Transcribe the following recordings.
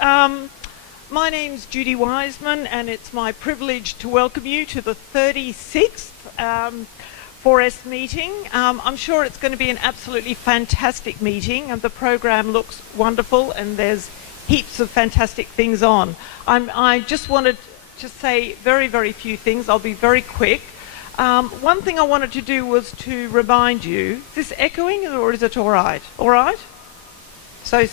much. My name's Judy Wiseman, and it's my privilege to welcome you to the 36th 4S meeting. I'm sure it's going to be an absolutely fantastic meeting, and the program looks wonderful, and there's heaps of fantastic things on. I just wanted to say very, very few things. I'll be very quick. One thing I wanted to do was to remind you, is this echoing or is it all right? All right? So.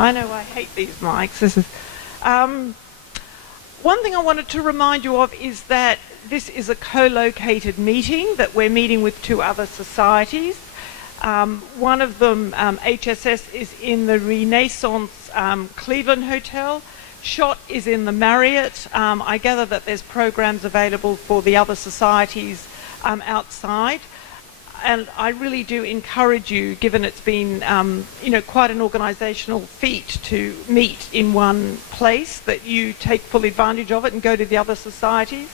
I know I hate these mics. This is, one thing I wanted to remind you of is that this is a co-located meeting, that we're meeting with two other societies. One of them, HSS, is in the Renaissance Cleveland Hotel. SHOT is in the Marriott. I gather that there's programs available for the other societies outside. And I really do encourage you, given it's been, quite an organisational feat to meet in one place, that you take full advantage of it and go to the other societies.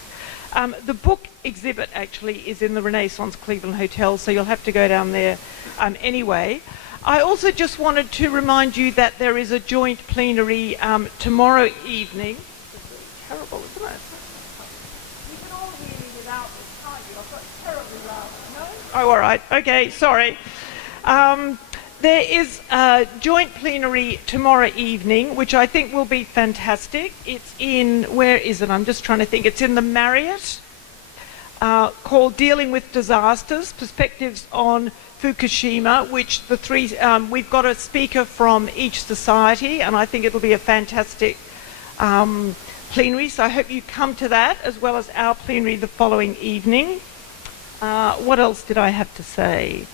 The book exhibit actually is in the Renaissance Cleveland Hotel, so you'll have to go down there anyway. I also just wanted to remind you that there is a joint plenary tomorrow evening. This is terrible, isn't it? You can all hear me without this, can't you? I've got terribly loud. No? Oh, all right. Okay, sorry. There is a joint plenary tomorrow evening, which I think will be fantastic. It's in, where is it? I'm just trying to think. It's in the Marriott, called Dealing with Disasters, Perspectives on Fukushima, which the three, we've got a speaker from each society, and I think it'll be a fantastic plenary. So I hope you come to that, as well as our plenary the following evening. What else did I have to say?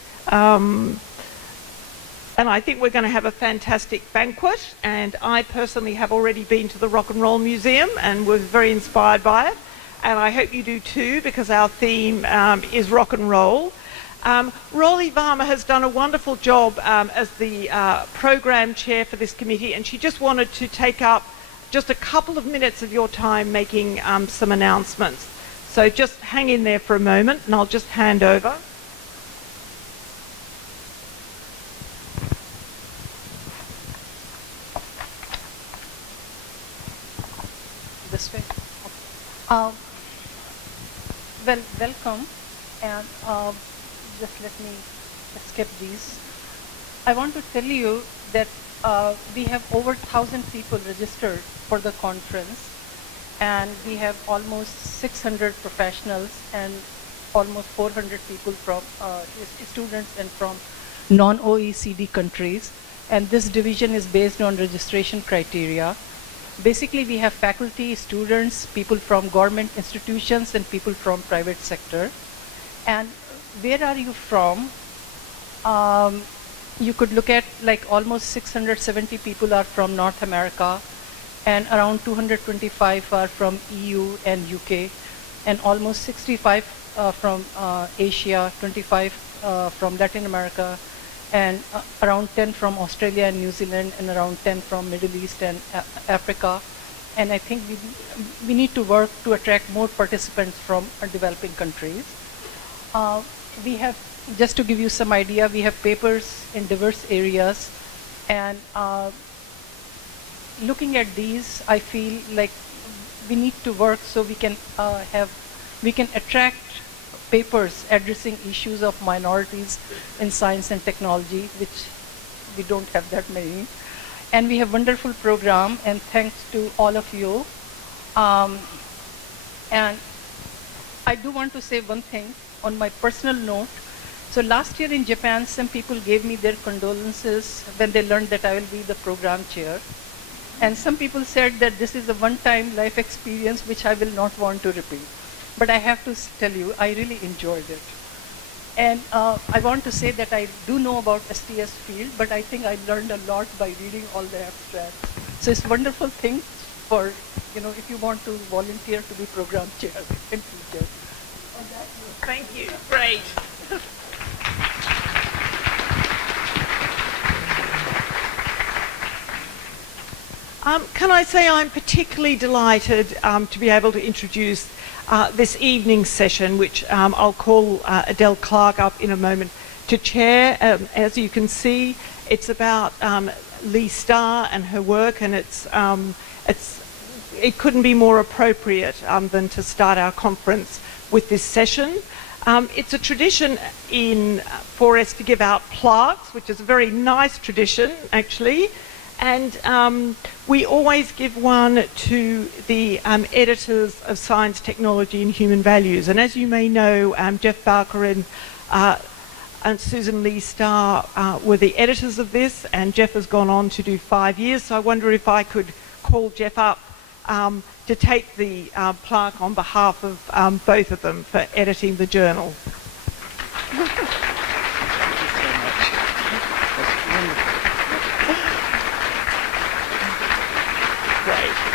And I think we're going to have a fantastic banquet, and I personally have already been to the Rock and Roll Museum and was very inspired by it, and I hope you do too, because our theme is rock and roll. Rolly Varma has done a wonderful job as the program chair for this committee, and she just wanted to take up just a couple of minutes of your time making some announcements. So just hang in there for a moment, and I'll just hand over. This way. Welcome, and just let me skip these. I want to tell you that we have over 1,000 people registered for the conference, and we have almost 600 professionals and almost 400 people from students and from non-OECD countries. And this division is based on registration criteria. Basically, we have faculty, students, people from government institutions, and people from private sector. And where are you from? You could look at like almost 670 people are from North America, and around 225 are from EU and UK, and almost 65 from Asia, 25 from Latin America, and around 10 from Australia and New Zealand, and around 10 from Middle East and Africa. And I think we need to work to attract more participants from developing countries. We have, just to give you some idea, we have papers in diverse areas, and looking at these, I feel like we need to work so we can attract papers addressing issues of minorities in science and technology, which we don't have that many. And we have wonderful program, and thanks to all of you. And I do want to say one thing on my personal note. So last year in Japan, some people gave me their condolences when they learned that I will be the program chair. And some people said that this is a one-time life experience which I will not want to repeat. But I have to tell you, I really enjoyed it. And I want to say that I do know about STS field, but I think I learned a lot by reading all the abstracts. So it's a wonderful thing for, if you want to volunteer to be program chair in future. Thank you. Great. Can I say I'm particularly delighted to be able to introduce this evening's session, which I'll call Adele Clark up in a moment to chair. As you can see, it's about Lee Starr and her work, and it couldn't be more appropriate than to start our conference with this session. It's a tradition for us to give out plaques, which is a very nice tradition, actually. And we always give one to the editors of Science, Technology and Human Values. And as you may know, Jeff Barker and Susan Lee Starr were the editors of this, and Jeff has gone on to do 5 years. So I wonder if I could call Jeff up to take the plaque on behalf of both of them for editing the journal.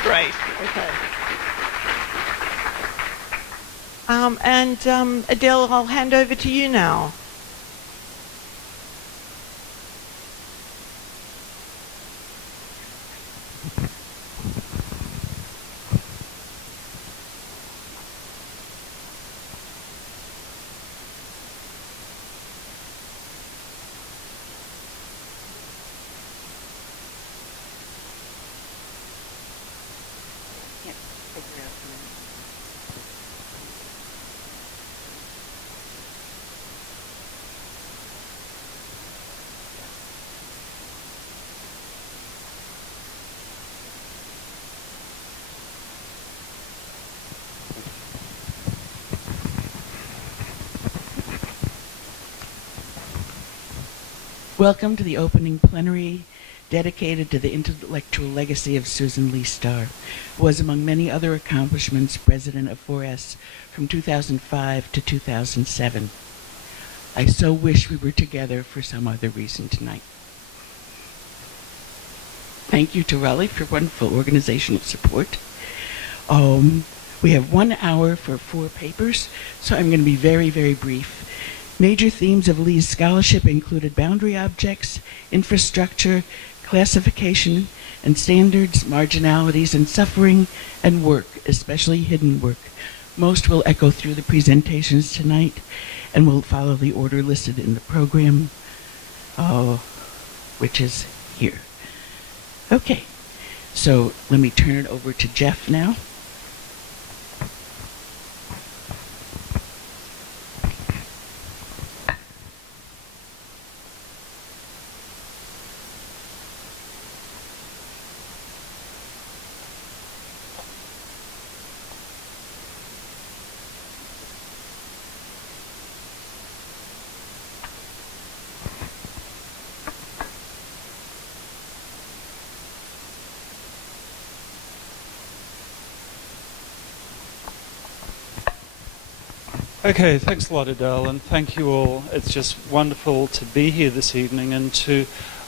Great. Okay. Adele, I'll hand over to you now. Welcome to the opening plenary dedicated to the intellectual legacy of Susan Lee Starr, who was, among many other accomplishments, president of 4S from 2005 to 2007. I so wish we were together for some other reason tonight. Thank you to Raleigh for wonderful organizational support. We have 1 hour for 4 papers, so I'm going to be very, very brief. Major themes of Lee's scholarship included boundary objects, infrastructure, classification and standards, marginalities and suffering, and work, especially hidden work. Most will echo through the presentations tonight and will follow the order listed in the program, which is here. Okay, so let me turn it over to Jeff now. Okay, thanks a lot, Adele, and thank you all. It's just wonderful to be here this evening, and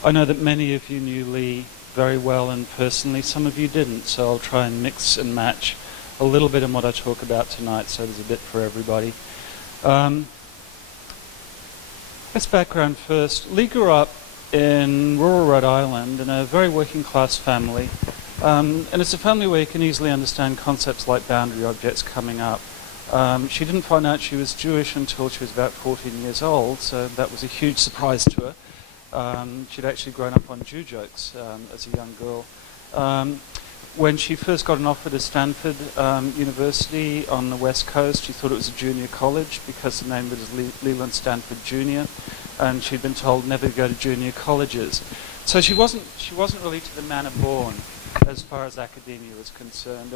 I know that many of you knew Lee very well and personally, some of you didn't, so I'll try and mix and match a little bit in what I talk about tonight, so there's a bit for everybody. This background first. Lee grew up in rural Rhode Island in a very working class family, and it's a family where you can easily understand concepts like boundary objects coming up. She didn't find out she was Jewish until she was about 14 years old, so that was a huge surprise to her. She'd actually grown up on Jew jokes as a young girl. When she first got an offer to Stanford University on the West Coast, she thought it was a junior college because the name was Leland Stanford Junior, and she'd been told never to go to junior colleges. So she wasn't really to the manner born as far as academia was concerned.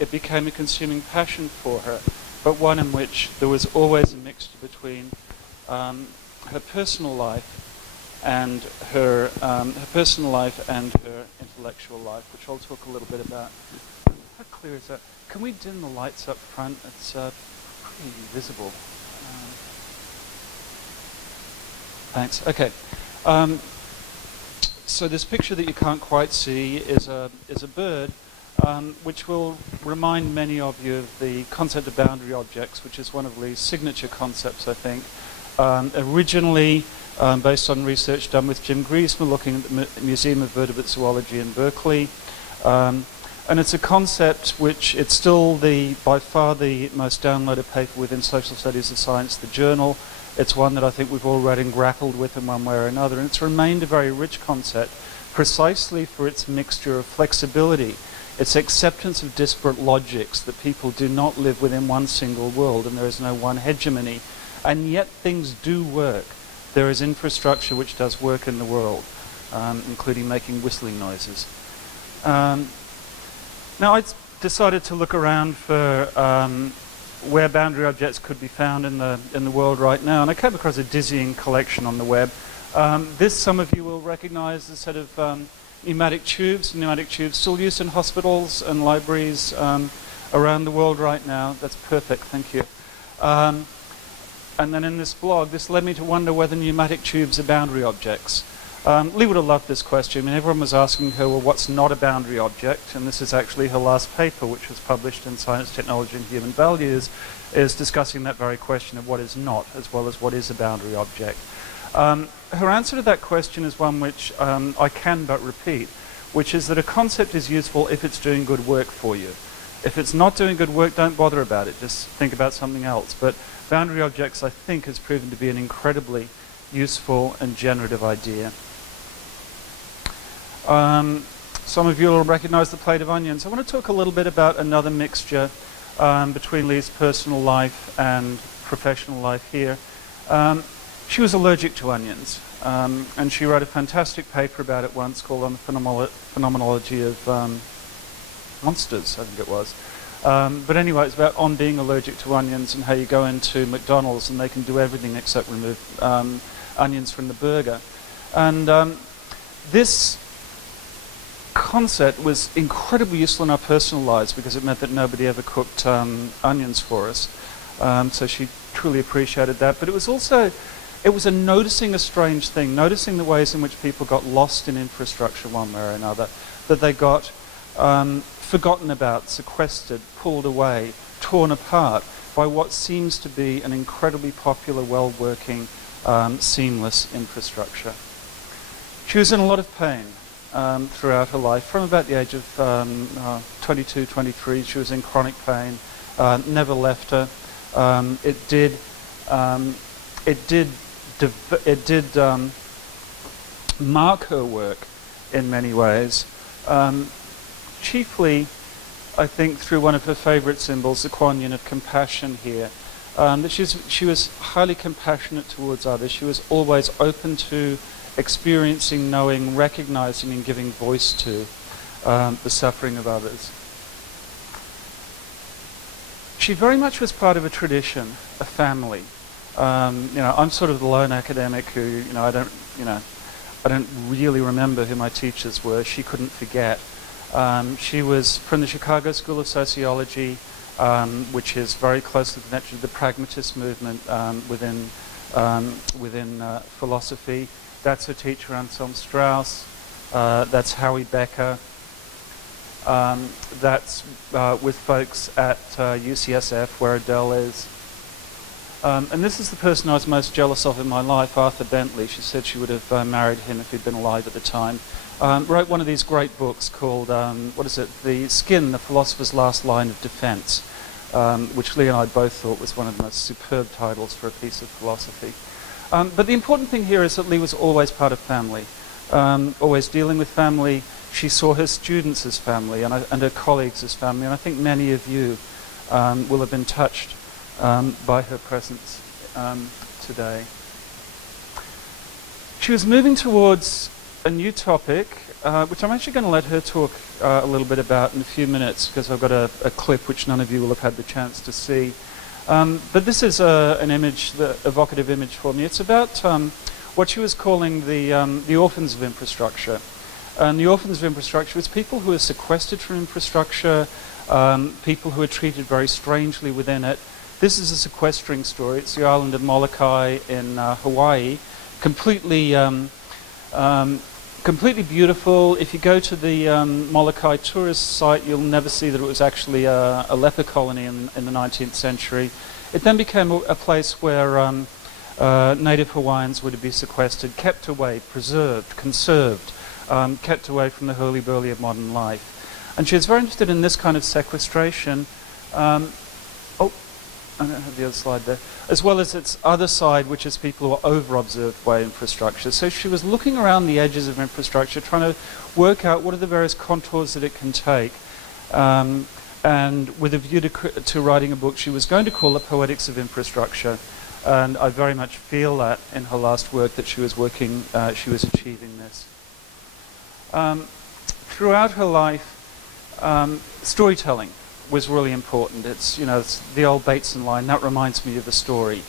It became a consuming passion for her, but one in which there was always a mixture between her personal life and her intellectual life, which I'll talk a little bit about. How clear is that? Can we dim the lights up front? It's pretty visible. Thanks. Okay. So this picture that you can't quite see is a bird. Which will remind many of you of the concept of boundary objects, which is one of Lee's signature concepts, I think. Originally based on research done with Jim Griesmer, looking at the Museum of Vertebrate Zoology in Berkeley. And it's a concept which it's still by far the most downloaded paper within Social Studies of Science, the journal. It's one that I think we've all read and grappled with in one way or another, and it's remained a very rich concept precisely for its mixture of flexibility, its acceptance of disparate logics, that people do not live within one single world and there is no one hegemony, and yet things do work. There is infrastructure which does work in the world, including making whistling noises. Now I decided to look around for where boundary objects could be found in the world right now, and I came across a dizzying collection on the web. This, some of you will recognize, a set of pneumatic tubes. Pneumatic tubes still used in hospitals and libraries around the world right now. That's perfect, thank you. And then in this blog, this led me to wonder whether pneumatic tubes are boundary objects. Lee would have loved this question. I mean, everyone was asking her, well, what's not a boundary object? And this is actually her last paper, which was published in Science, Technology and Human Values, is discussing that very question of what is not, as well as what is a boundary object. Her answer to that question is one which I can but repeat, which is that a concept is useful if it's doing good work for you. If it's not doing good work, don't bother about it. Just think about something else. But boundary objects, I think, has proven to be an incredibly useful and generative idea. Some of you will recognize the plate of onions. I want to talk a little bit about another mixture between Lee's personal life and professional life here. She was allergic to onions, and she wrote a fantastic paper about it once called On the Phenomenology of Monsters, I think it was. But anyway, it's about on being allergic to onions and how you go into McDonald's and they can do everything except remove onions from the burger. And this concept was incredibly useful in our personal lives because it meant that nobody ever cooked onions for us. So she truly appreciated that. But it was also, it was noticing a strange thing, noticing the ways in which people got lost in infrastructure one way or another, that they got forgotten about, sequestered, pulled away, torn apart by what seems to be an incredibly popular, well-working, seamless infrastructure. She was in a lot of pain throughout her life. From about the age of 22, 23, she was in chronic pain, never left her. It did mark her work in many ways. Chiefly, I think, through one of her favorite symbols, the Kuan-Yin of compassion here. That she was highly compassionate towards others. She was always open to experiencing, knowing, recognizing and giving voice to the suffering of others. She very much was part of a tradition, a family. I'm sort of the lone academic who, I don't really remember who my teachers were. She couldn't forget. She was from the Chicago School of Sociology, which is very closely connected to the pragmatist movement within philosophy. That's her teacher, Anselm Strauss. That's Howie Becker. That's with folks at UCSF, where Adele is. And this is the person I was most jealous of in my life, Arthur Bentley. She said she would have married him if he'd been alive at the time. Wrote one of these great books called, The Skin, the Philosopher's Last Line of Defense, which Lee and I both thought was one of the most superb titles for a piece of philosophy. But the important thing here is that Lee was always part of family, always dealing with family. She saw her students as family and her colleagues as family, and I think many of you will have been touched by her presence today. She was moving towards a new topic, which I'm actually going to let her talk a little bit about in a few minutes, because I've got a clip which none of you will have had the chance to see. But this is an image, the evocative image for me. It's about what she was calling the orphans of infrastructure. And the orphans of infrastructure is people who are sequestered from infrastructure, people who are treated very strangely within it. This is a sequestering story. It's the island of Molokai in Hawaii, completely beautiful. If you go to the Molokai tourist site, you'll never see that it was actually a leper colony in the 19th century. It then became a place where native Hawaiians were to be sequestered, kept away, preserved, conserved, kept away from the hurly-burly of modern life. And she was very interested in this kind of sequestration. I don't have the other slide there, as well as its other side, which is people who are over-observed by infrastructure. So she was looking around the edges of infrastructure, trying to work out what are the various contours that it can take. And with a view to writing a book she was going to call The Poetics of Infrastructure. And I very much feel that in her last work that she was achieving this. Throughout her life, storytelling was really important. It's the old Bateson line, that reminds me of a story.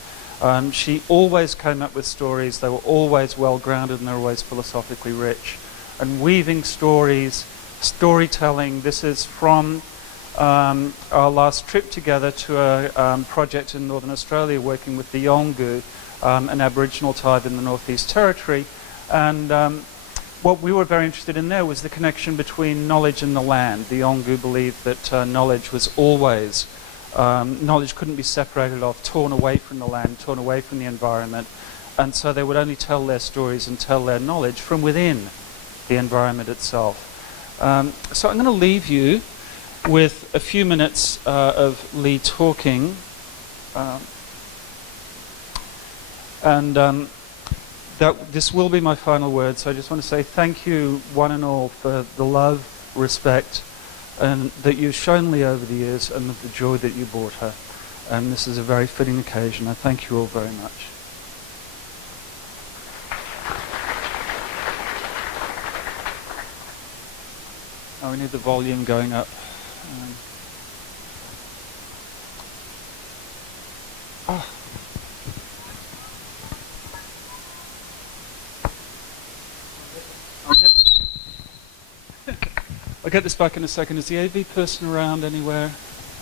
She always came up with stories. They were always well-grounded and they were always philosophically rich. And weaving stories, storytelling, this is from our last trip together to a project in Northern Australia working with the Yolngu, an Aboriginal tribe in the Northeast Territory. And what we were very interested in there was the connection between knowledge and the land. The Yolngu believed that knowledge was always, knowledge couldn't be separated off, torn away from the land, torn away from the environment. And so they would only tell their stories and tell their knowledge from within the environment itself. So I'm going to leave you with a few minutes of Lee talking. This will be my final word, so I just want to say thank you, one and all, for the love, respect, and that you've shown Lee over the years, and the joy that you brought her. And this is a very fitting occasion. I thank you all very much. Oh, we need the volume going up. I'll get this back in a second. Is the AV person around anywhere? It's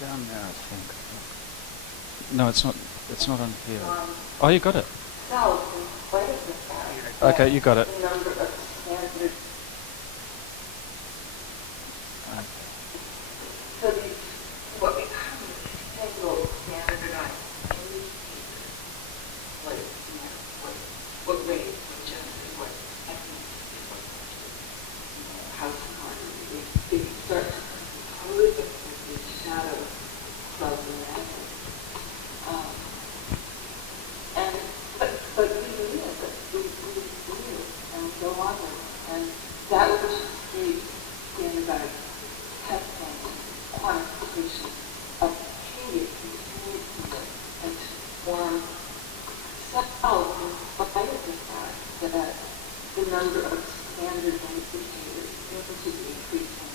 down there, I think. No, it's not. It's not on here. Oh, you got it. Okay, you got it. So what becomes single standardized what race, what gender, what ethnicity, what housing harmony. It starts to compose the shadow of the land. But we live, and go on with, and that which is the standardized testing, quantification of changes, continues to live and to form cells in spite of the fact that the number of standard indicators seems to be increasing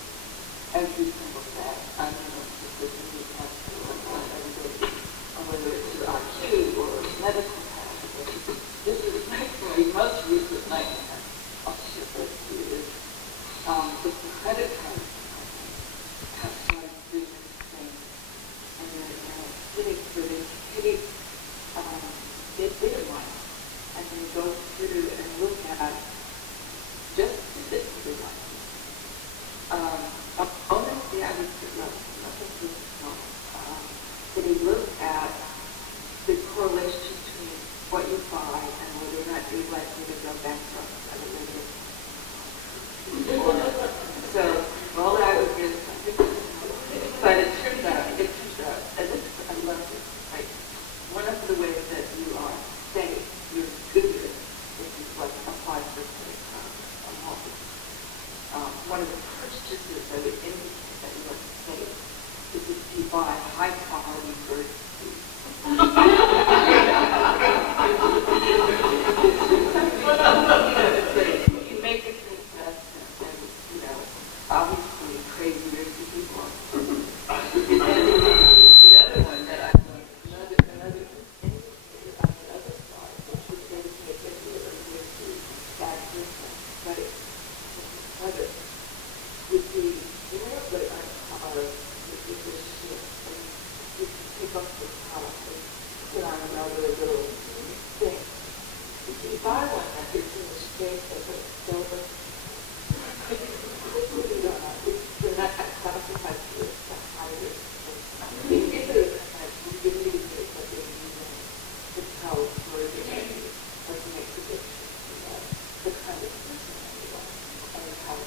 every single day. I don't know if this is a new test on everybody, whether it's your IQ or medical test. This is my most recent nightmare. I'll share this with you. It's the credit card company has started doing this thing, and they're sitting for this kitty data line, and then go through and look at just the data line. Honestly, I would say nothing personal. But they look at the correlation between what you buy and whether or not you're likely to go bankrupt at a later. So all that was good. But it turns out, and this, I love this, like, one of the ways that you are safe, you're good at, if you like apply for a mortgage. One of the purchases that would indicate that you are safe is if you buy high quality bird food. You make it an investment, and obviously crazier people. The other one that I love, another indicator on the other side, which would say to pay attention to bad business, but credit would be, but with this shit, and you can pick up the top and put on another little thing. If you buy one that is in the shape of a silver, you're not classified to the higher. You get the indicators that they're using to tell where they're going to make the exhibition, the kind of person that you are, and how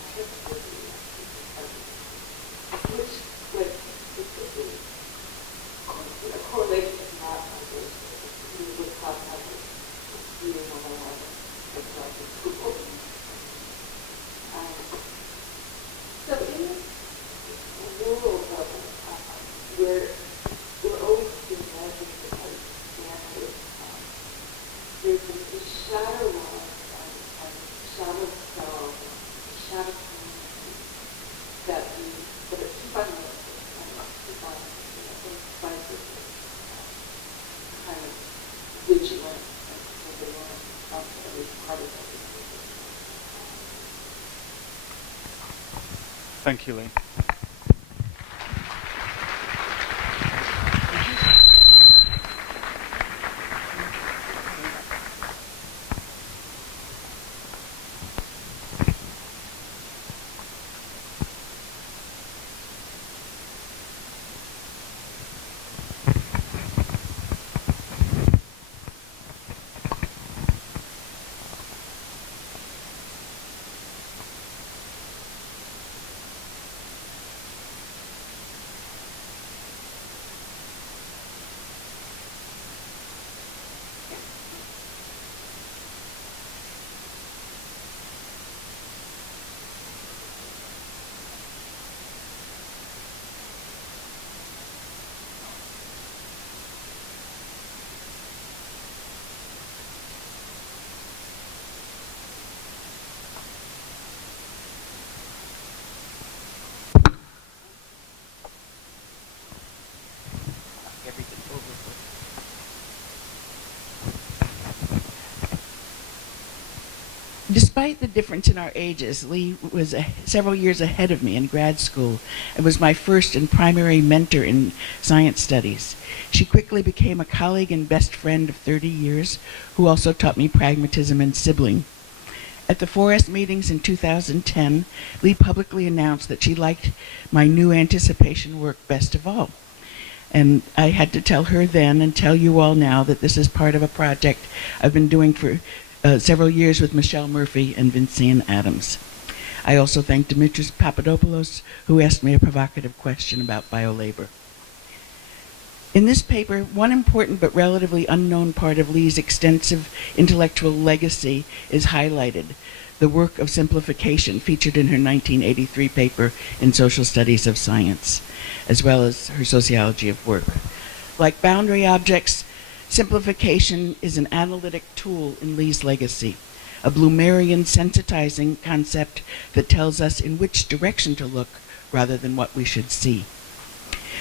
Thank you, Lee. Despite the difference in our ages, Lee was several years ahead of me in grad school and was my first and primary mentor in science studies. She quickly became a colleague and best friend of 30 years, who also taught me pragmatism and sibling. At the 4S meetings in 2010, Lee publicly announced that she liked my new anticipation work best of all. And I had to tell her then and tell you all now that this is part of a project I've been doing for several years with Michelle Murphy and Vincian Adams. I also thank Dimitris Papadopoulos, who asked me a provocative question about biolabor. In this paper, one important but relatively unknown part of Lee's extensive intellectual legacy is highlighted: the work of simplification featured in her 1983 paper in Social Studies of Science, as well as her sociology of work. Like boundary objects, simplification is an analytic tool in Lee's legacy, a Bloomerian sensitizing concept that tells us in which direction to look rather than what we should see.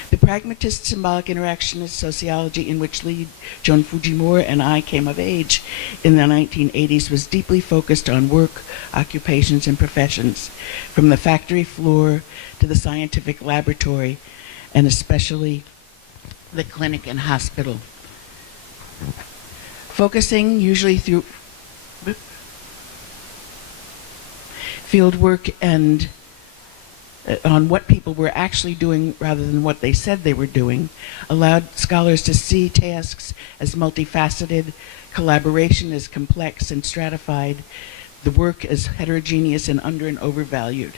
The pragmatist symbolic interactionist sociology in which Lee, Joan Fujimura, and I came of age in the 1980s was deeply focused on work, occupations, and professions, from the factory floor to the scientific laboratory, and especially the clinic and hospital. Focusing usually through field work and on what people were actually doing rather than what they said they were doing, allowed scholars to see tasks as multifaceted, collaboration as complex and stratified, the work as heterogeneous and under and overvalued.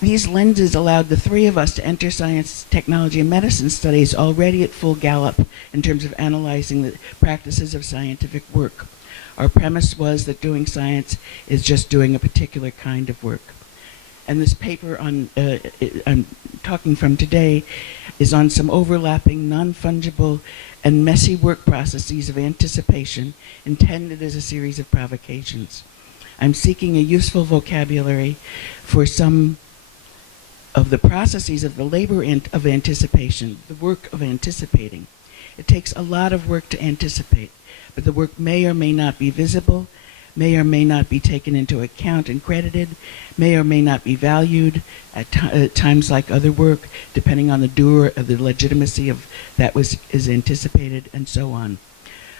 These lenses allowed the three of us to enter science, technology, and medicine studies already at full gallop in terms of analyzing the practices of scientific work. Our premise was that doing science is just doing a particular kind of work. And this paper I'm talking from today is on some overlapping, non-fungible, and messy work processes of anticipation intended as a series of provocations. I'm seeking a useful vocabulary for some of the processes of the labor of anticipation, the work of anticipating. It takes a lot of work to anticipate, but the work may or may not be visible, may or may not be taken into account and credited, may or may not be valued at times like other work, depending on the doer of the legitimacy of that is anticipated, and so on.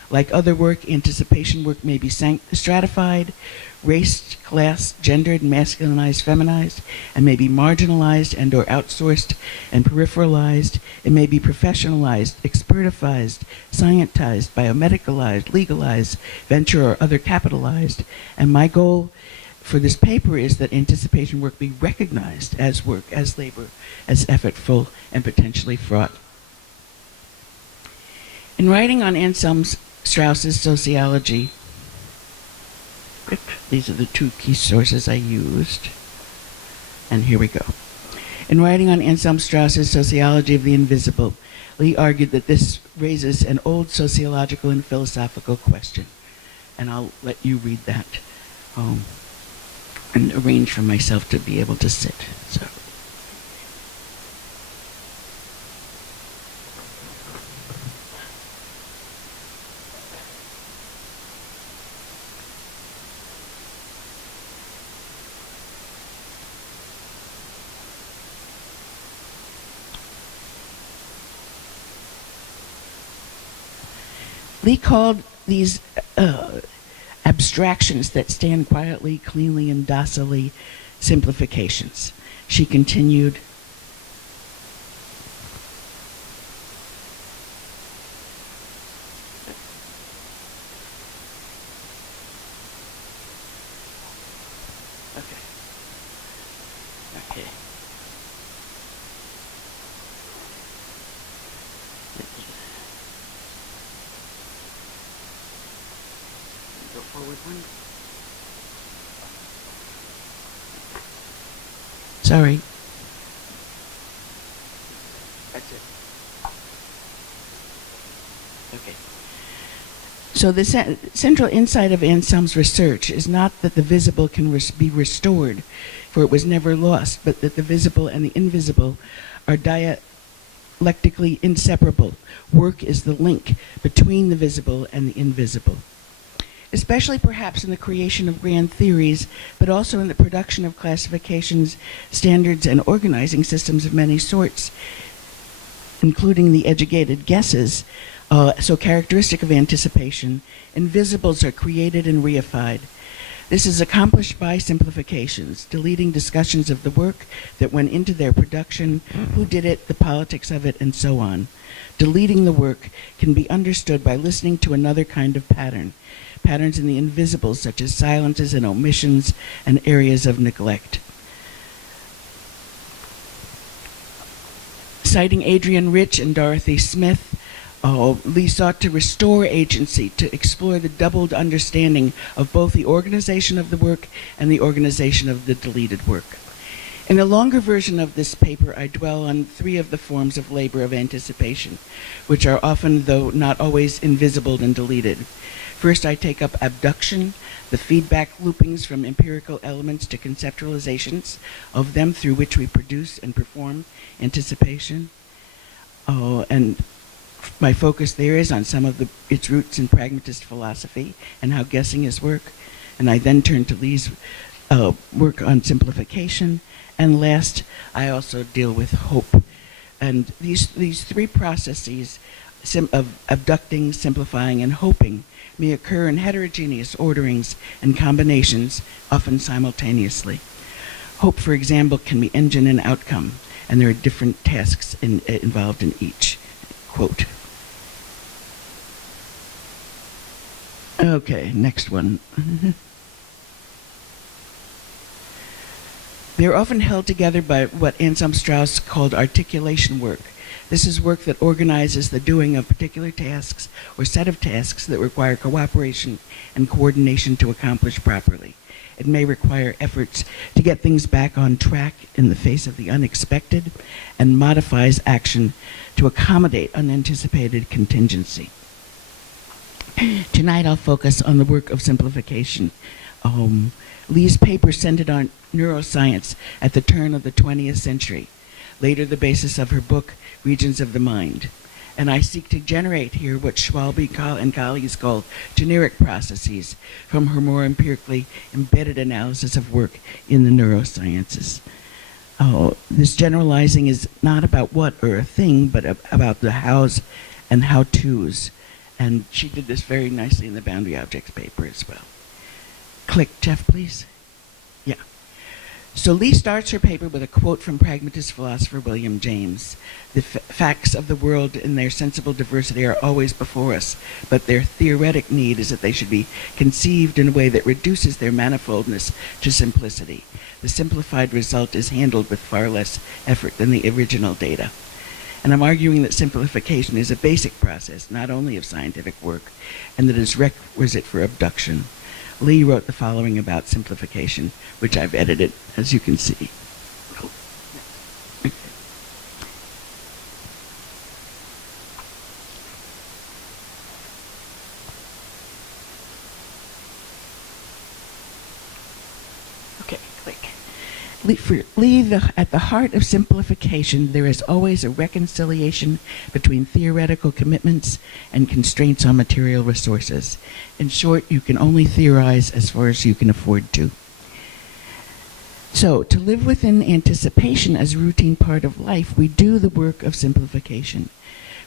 Like other work, anticipation work may be stratified, raced, class, gendered, masculinized, feminized, and may be marginalized and or outsourced and peripheralized. It may be professionalized, expertifized, scientized, biomedicalized, legalized, venture or other capitalized. And my goal for this paper is that anticipation work be recognized as work, as labor, as effortful, and potentially fraught. In writing on Anselm Strauss's sociology, these are the two key sources I used, and here we go. In writing on Anselm Strauss's sociology of the invisible, Lee argued that this raises an old sociological and philosophical question, and I'll let you read that and arrange for myself to be able to sit. So. Lee called these abstractions that stand quietly, cleanly, and docilely simplifications. She continued, okay. Go forward one. Sorry. That's it. Okay. So the central insight of Anselm's research is not that the visible can be restored, for it was never lost, but that the visible and the invisible are dialectically inseparable. Work is the link between the visible and the invisible. Especially perhaps in the creation of grand theories, but also in the production of classifications, standards, and organizing systems of many sorts, including the educated guesses, so characteristic of anticipation, invisibles are created and reified. This is accomplished by simplifications, deleting discussions of the work that went into their production, who did it, the politics of it, and so on. Deleting the work can be understood by listening to another kind of pattern, patterns in the invisible, such as silences and omissions and areas of neglect. Citing Adrienne Rich and Dorothy Smith, Lee sought to restore agency, to explore the doubled understanding of both the organization of the work and the organization of the deleted work. In the longer version of this paper, I dwell on 3 of the forms of labor of anticipation, which are often, though not always, invisible and deleted. First, I take up abduction, the feedback loopings from empirical elements to conceptualizations of them through which we produce and perform anticipation. And my focus there is on some of its roots in pragmatist philosophy and how guessing is work. And I then turn to Lee's work on simplification. And last, I also deal with hope. And these 3 processes of abducting, simplifying, and hoping may occur in heterogeneous orderings and combinations, often simultaneously. Hope, for example, can be engine and outcome, and there are different tasks involved in each. Quote. Okay, next one. They're often held together by what Anselm Strauss called articulation work. This is work that organizes the doing of particular tasks or set of tasks that require cooperation and coordination to accomplish properly. It may require efforts to get things back on track in the face of the unexpected, and modifies action to accommodate unanticipated contingency. Tonight I'll focus on the work of simplification. Lee's paper centered on neuroscience at the turn of the 20th century, later the basis of her book, Regions of the Mind. And I seek to generate here what Schwalbe and colleagues call generic processes from her more empirically embedded analysis of work in the neurosciences. This generalizing is not about what or a thing, but about the hows and how-tos. And she did this very nicely in the Boundary Objects paper as well. Click, Jeff, please. Yeah. So Lee starts her paper with a quote from pragmatist philosopher William James. The facts of the world in their sensible diversity are always before us, but their theoretic need is that they should be conceived in a way that reduces their manifoldness to simplicity. The simplified result is handled with far less effort than the original data. And I'm arguing that simplification is a basic process, not only of scientific work, and that is requisite for abduction. Lee wrote the following about simplification, which I've edited, as you can see. Okay, click. For Lee, at the heart of simplification, there is always a reconciliation between theoretical commitments and constraints on material resources. In short, you can only theorize as far as you can afford to. So, to live within anticipation as a routine part of life, we do the work of simplification.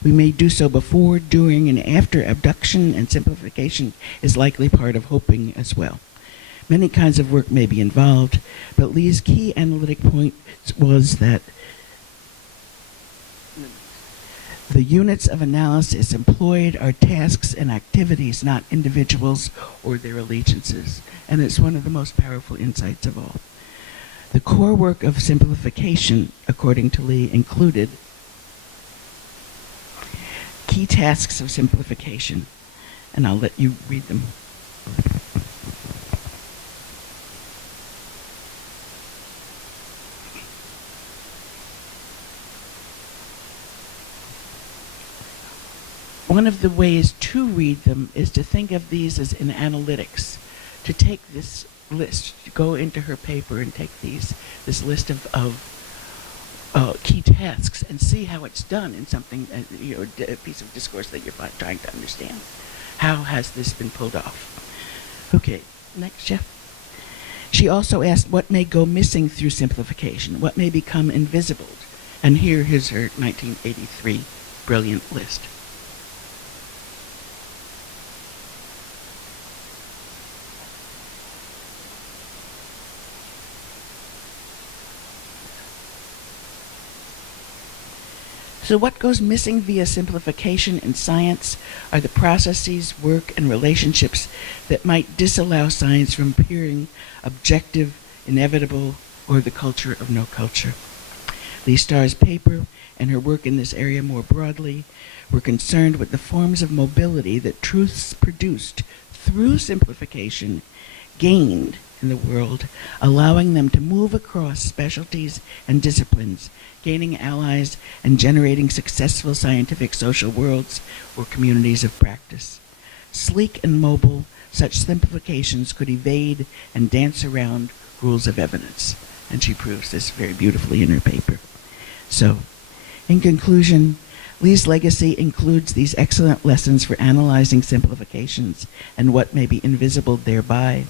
We may do so before, during, and after abduction, and simplification is likely part of hoping as well. Many kinds of work may be involved, but Lee's key analytic point was that the units of analysis employed are tasks and activities, not individuals or their allegiances. And it's one of the most powerful insights of all. The core work of simplification, according to Lee, included key tasks of simplification. And I'll let you read them. One of the ways to read them is to think of these as in analytics, to take this list, to go into her paper and take this list of key tasks and see how it's done in something, a piece of discourse that you're trying to understand. How has this been pulled off? Okay, next, Jeff. She also asked what may go missing through simplification, what may become invisible. And here's her 1983 brilliant list. So what goes missing via simplification in science are the processes, work, and relationships that might disallow science from appearing objective, inevitable, or the culture of no culture. Lee Starr's paper and her work in this area more broadly were concerned with the forms of mobility that truths produced through simplification gained in the world, allowing them to move across specialties and disciplines, gaining allies and generating successful scientific social worlds or communities of practice. Sleek and mobile, such simplifications could evade and dance around rules of evidence. And she proves this very beautifully in her paper. So, in conclusion, Lee's legacy includes these excellent lessons for analyzing simplifications and what may be invisible thereby.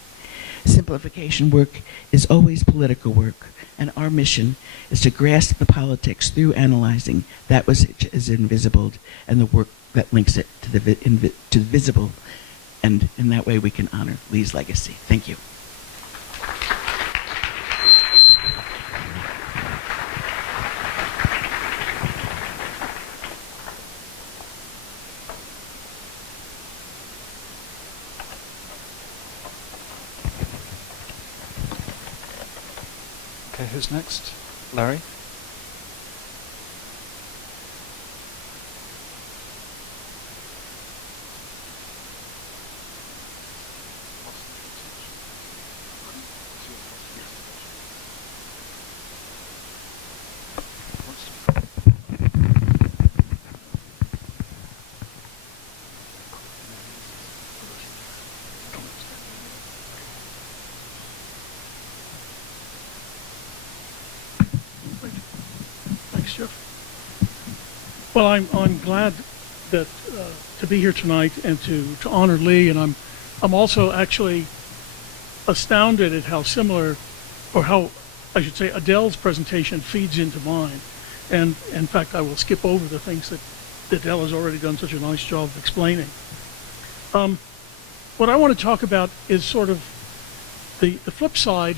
Simplification work is always political work, and our mission is to grasp the politics through analyzing that which is invisible and the work that links it to the visible, and in that way we can honor Lee's legacy. Thank you. Okay, who's next? Larry? Thanks, Jeff. Well, I'm glad that to be here tonight and to honor Lee, and I'm also actually astounded at how similar, or how I should say, Adele's presentation feeds into mine. And in fact, I will skip over the things that Adele has already done such a nice job of explaining. What I want to talk about is sort of the flip side,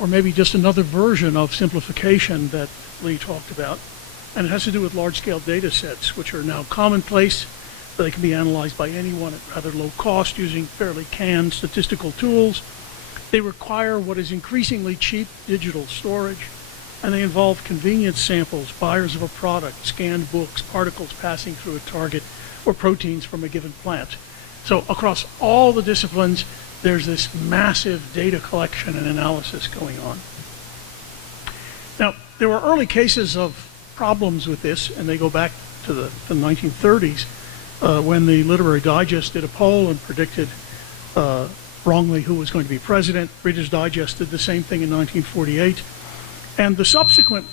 or maybe just another version of simplification that Lee talked about, and it has to do with large-scale data sets, which are now commonplace. They can be analyzed by anyone at rather low cost using fairly canned statistical tools. They require what is increasingly cheap digital storage, and they involve convenience samples, buyers of a product, scanned books, particles passing through a target, or proteins from a given plant. So across all the disciplines, there's this massive data collection and analysis going on. Now, there were early cases of problems with this, and they go back to the 1930s when the Literary Digest did a poll and predicted wrongly who was going to be president. Reader's Digest did the same thing in 1948. And the subsequent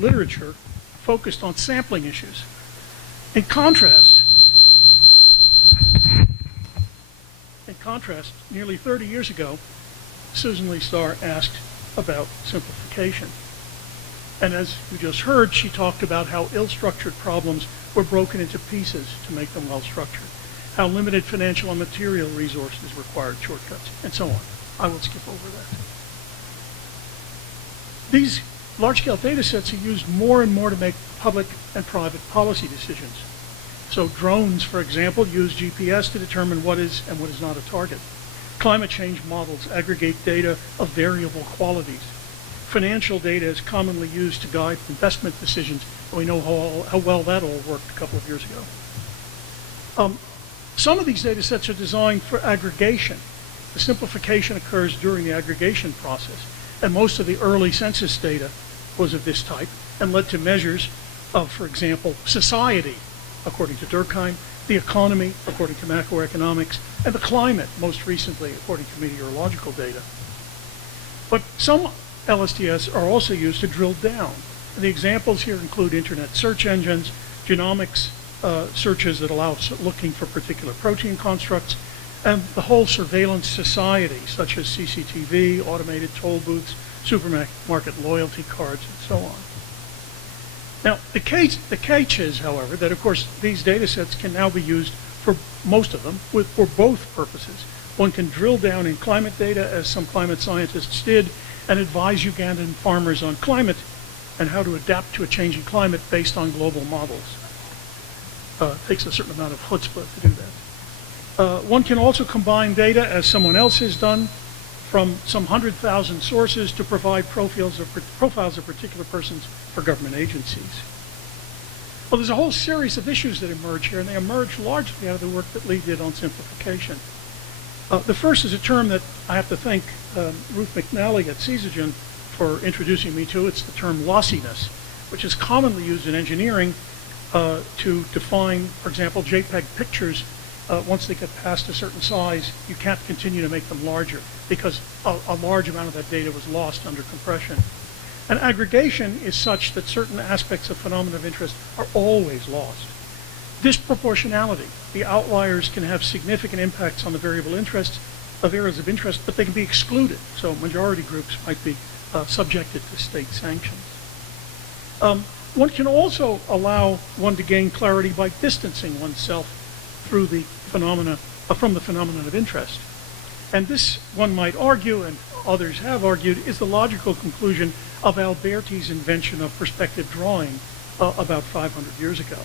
literature focused on sampling issues. In contrast, nearly 30 years ago, Susan Lee Starr asked about simplification. And as you just heard, she talked about how ill-structured problems were broken into pieces to make them well-structured, how limited financial and material resources required shortcuts, and so on. I will skip over that. These large-scale data sets are used more and more to make public and private policy decisions. So drones, for example, use GPS to determine what is and what is not a target. Climate change models aggregate data of variable qualities. Financial data is commonly used to guide investment decisions, and we know how well that all worked a couple of years ago. Some of these data sets are designed for aggregation. The simplification occurs during the aggregation process, and most of the early census data was of this type and led to measures of, for example, society, according to Durkheim, the economy, according to macroeconomics, and the climate, most recently, according to meteorological data. But some LSTS are also used to drill down. And the examples here include internet search engines, genomics searches that allow looking for particular protein constructs, and the whole surveillance society, such as CCTV, automated toll booths, supermarket loyalty cards, and so on. Now, the catch is, however, that of course these data sets can now be used for most of them for both purposes. One can drill down in climate data, as some climate scientists did, and advise Ugandan farmers on climate and how to adapt to a changing climate based on global models. It takes a certain amount of chutzpah to do that. One can also combine data, as someone else has done, from some 100,000 sources to provide profiles of particular persons for government agencies. Well, there's a whole series of issues that emerge here, and they emerge largely out of the work that Lee did on simplification. The first is a term that I have to thank Ruth McNally at Caesagen for introducing me to. It's the term lossiness, which is commonly used in engineering to define, for example, JPEG pictures. Once they get past a certain size, you can't continue to make them larger because a large amount of that data was lost under compression. And aggregation is such that certain aspects of phenomena of interest are always lost. Disproportionality. The outliers can have significant impacts on the variable interests of areas of interest, but they can be excluded. So majority groups might be subjected to state sanctions. One can also allow one to gain clarity by distancing oneself through the phenomena, from the phenomenon of interest. And this, one might argue, and others have argued, is the logical conclusion of Alberti's invention of perspective drawing about 500 years ago.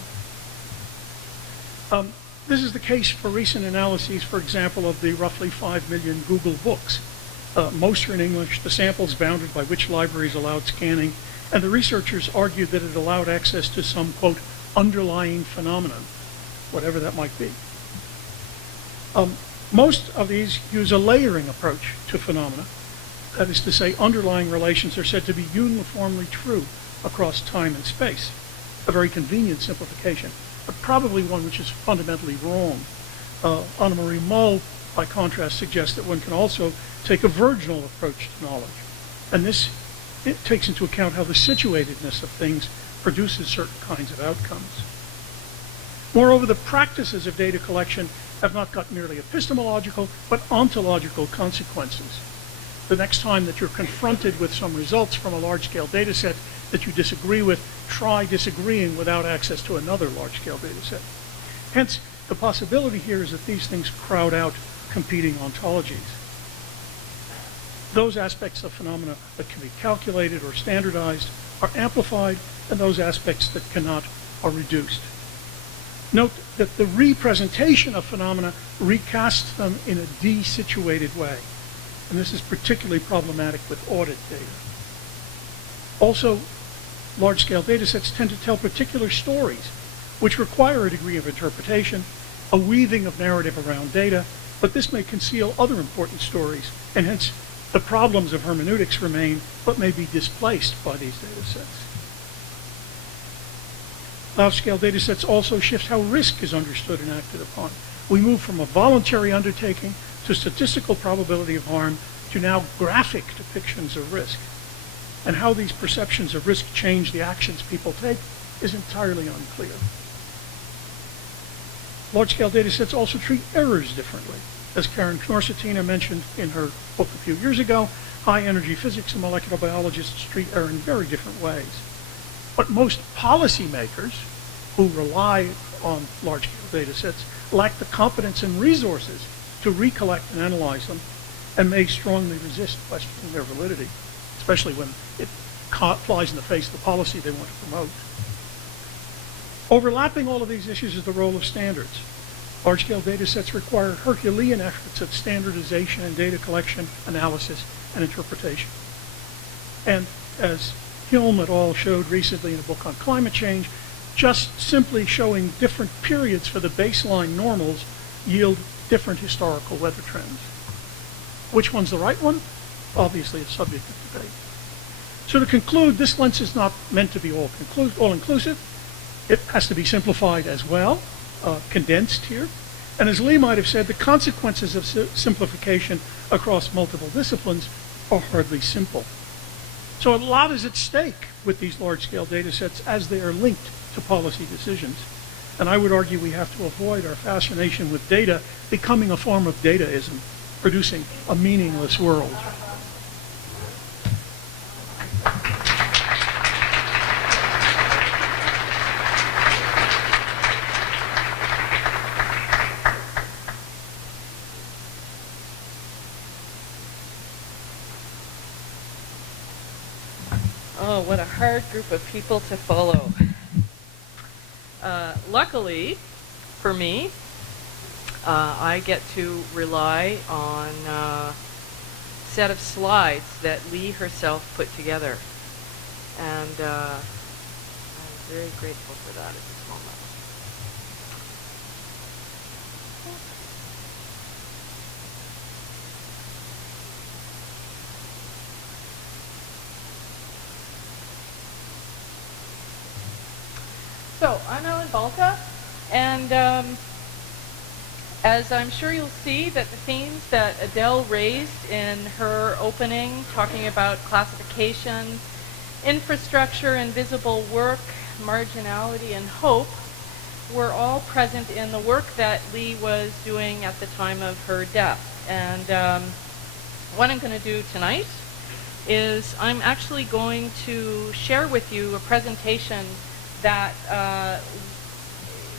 This is the case for recent analyses, for example, of the roughly 5 million Google books. Most are in English, the samples bounded by which libraries allowed scanning, and the researchers argued that it allowed access to some, quote, underlying phenomenon, whatever that might be. Most of these use a layering approach to phenomena. That is to say, underlying relations are said to be uniformly true across time and space. A very convenient simplification, but probably one which is fundamentally wrong. Anna-Marie Mull, by contrast, suggests that one can also take a virginal approach to knowledge. And this takes into account how the situatedness of things produces certain kinds of outcomes. Moreover, the practices of data collection have not got merely epistemological, but ontological consequences. The next time that you're confronted with some results from a large-scale data set that you disagree with, try disagreeing without access to another large-scale data set. Hence, the possibility here is that these things crowd out competing ontologies. Those aspects of phenomena that can be calculated or standardized are amplified, and those aspects that cannot are reduced. Note that the representation of phenomena recasts them in a desituated way, and this is particularly problematic with audit data. Also, large-scale data sets tend to tell particular stories, which require a degree of interpretation, a weaving of narrative around data, but this may conceal other important stories, and hence the problems of hermeneutics remain, but may be displaced by these data sets. Large-scale data sets also shift how risk is understood and acted upon. We move from a voluntary undertaking to statistical probability of harm to now graphic depictions of risk. And how these perceptions of risk change the actions people take is entirely unclear. Large-scale data sets also treat errors differently. As Karen Knorsatina mentioned in her book a few years ago, high-energy physics and molecular biologists treat error in very different ways. But most policymakers who rely on large-scale data sets lack the competence and resources to recollect and analyze them, and may strongly resist questioning their validity, especially when it flies in the face of the policy they want to promote. Overlapping all of these issues is the role of standards. Large-scale data sets require Herculean efforts of standardization and data collection, analysis, and interpretation. And as Hilm et al. Showed recently in a book on climate change, just simply showing different periods for the baseline normals yield different historical weather trends. Which one's the right one? Obviously, it's subject to debate. So to conclude, this lens is not meant to be all-inclusive. It has to be simplified as well, condensed here. And as Lee might have said, the consequences of simplification across multiple disciplines are hardly simple. So a lot is at stake with these large-scale data sets as they are linked to policy decisions. And I would argue we have to avoid our fascination with data becoming a form of dataism, producing a meaningless world. Oh, what a hard group of people to follow. Luckily, for me, I get to rely on a set of slides that Lee herself put together. And I'm very grateful for that at this moment. So, I'm Ellen Balka, and as I'm sure you'll see that the themes that Adele raised in her opening, talking about classification, infrastructure, invisible work, marginality, and hope, were all present in the work that Lee was doing at the time of her death. And what I'm going to do tonight is I'm actually going to share with you a presentation that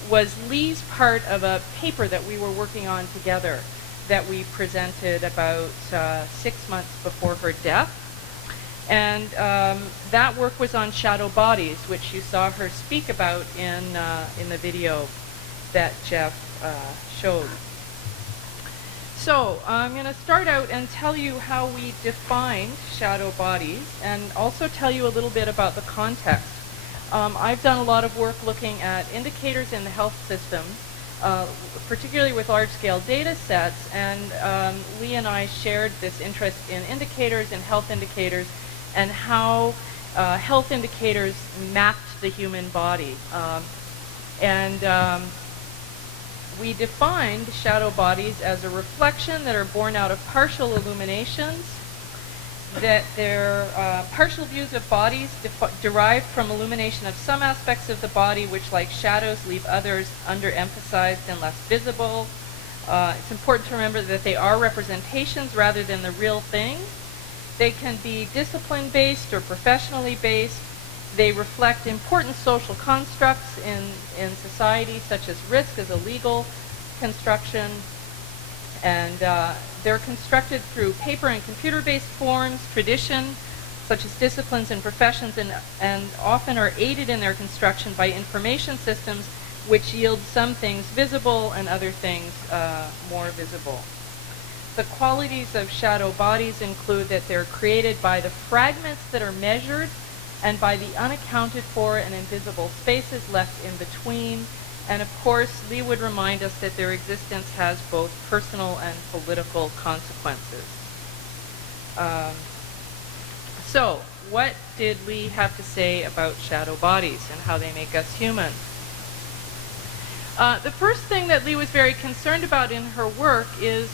was Lee's part of a paper that we were working on together that we presented about 6 months before her death. And that work was on shadow bodies, which you saw her speak about in the video that Jeff showed. So I'm going to start out and tell you how we defined shadow bodies and also tell you a little bit about the context. I've done a lot of work looking at indicators in the health system, particularly with large-scale data sets, and Lee and I shared this interest in indicators and health indicators and how health indicators mapped the human body. We defined shadow bodies as a reflection that are born out of partial illuminations, that they're partial views of bodies derived from illumination of some aspects of the body, which, like shadows, leave others underemphasized and less visible. It's important to remember that they are representations rather than the real thing. They can be discipline-based or professionally based. They reflect important social constructs in society, such as risk as a legal construction, and they're constructed through paper and computer-based forms, tradition, such as disciplines and professions, and often are aided in their construction by information systems which yield some things visible and other things more visible. The qualities of shadow bodies include that they're created by the fragments that are measured and by the unaccounted for and invisible spaces left in between. And of course, Lee would remind us that their existence has both personal and political consequences. So, what did Lee have to say about shadow bodies and how they make us human? The first thing that Lee was very concerned about in her work is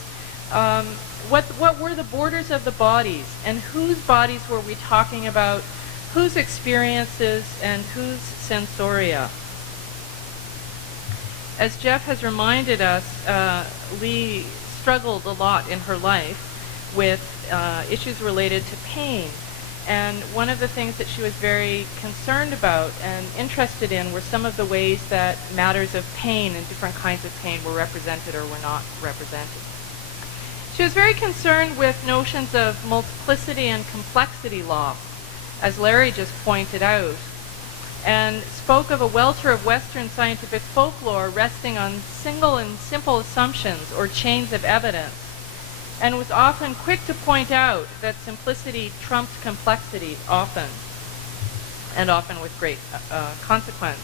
what were the borders of the bodies, and whose bodies were we talking about, whose experiences, and whose sensoria. As Jeff has reminded us, Lee struggled a lot in her life with issues related to pain. And one of the things that she was very concerned about and interested in were some of the ways that matters of pain and different kinds of pain were represented or were not represented. She was very concerned with notions of multiplicity and complexity law, as Larry just pointed out, and spoke of a welter of Western scientific folklore resting on single and simple assumptions or chains of evidence, and was often quick to point out that simplicity trumps complexity often, and often with great consequence.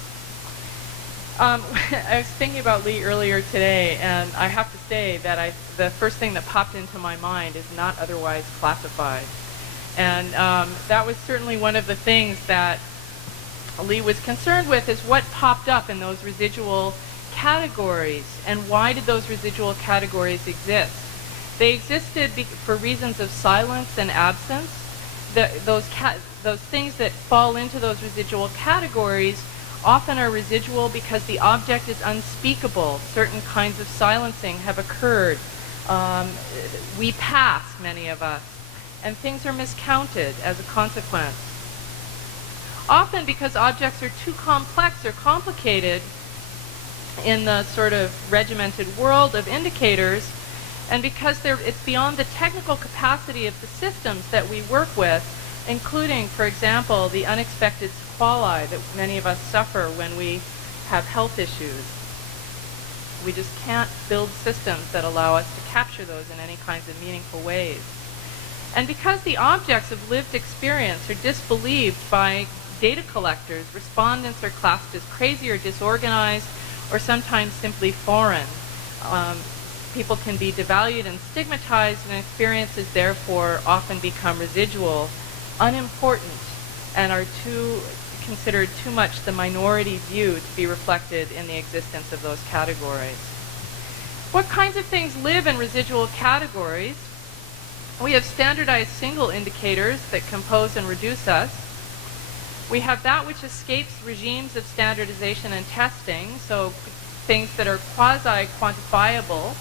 I was thinking about Lee earlier today, and I have to say that the first thing that popped into my mind is not otherwise classified. And that was certainly one of the things that Lee was concerned with, is what popped up in those residual categories, and why did those residual categories exist? They existed for reasons of silence and absence. Those things that fall into those residual categories often are residual because the object is unspeakable. Certain kinds of silencing have occurred. We pass, many of us, and things are miscounted as a consequence. Often because objects are too complex or complicated in the sort of regimented world of indicators, and because it's beyond the technical capacity of the systems that we work with, including, for example, the unexpected sequelae that many of us suffer when we have health issues. We just can't build systems that allow us to capture those in any kinds of meaningful ways. And because the objects of lived experience are disbelieved by data collectors, respondents are classed as crazy or disorganized, or sometimes simply foreign. People can be devalued and stigmatized, and experiences therefore often become residual, unimportant, and are considered too much the minority view to be reflected in the existence of those categories. What kinds of things live in residual categories? We have standardized single indicators that compose and reduce us. We have that which escapes regimes of standardization and testing, so things that are quasi-quantifiable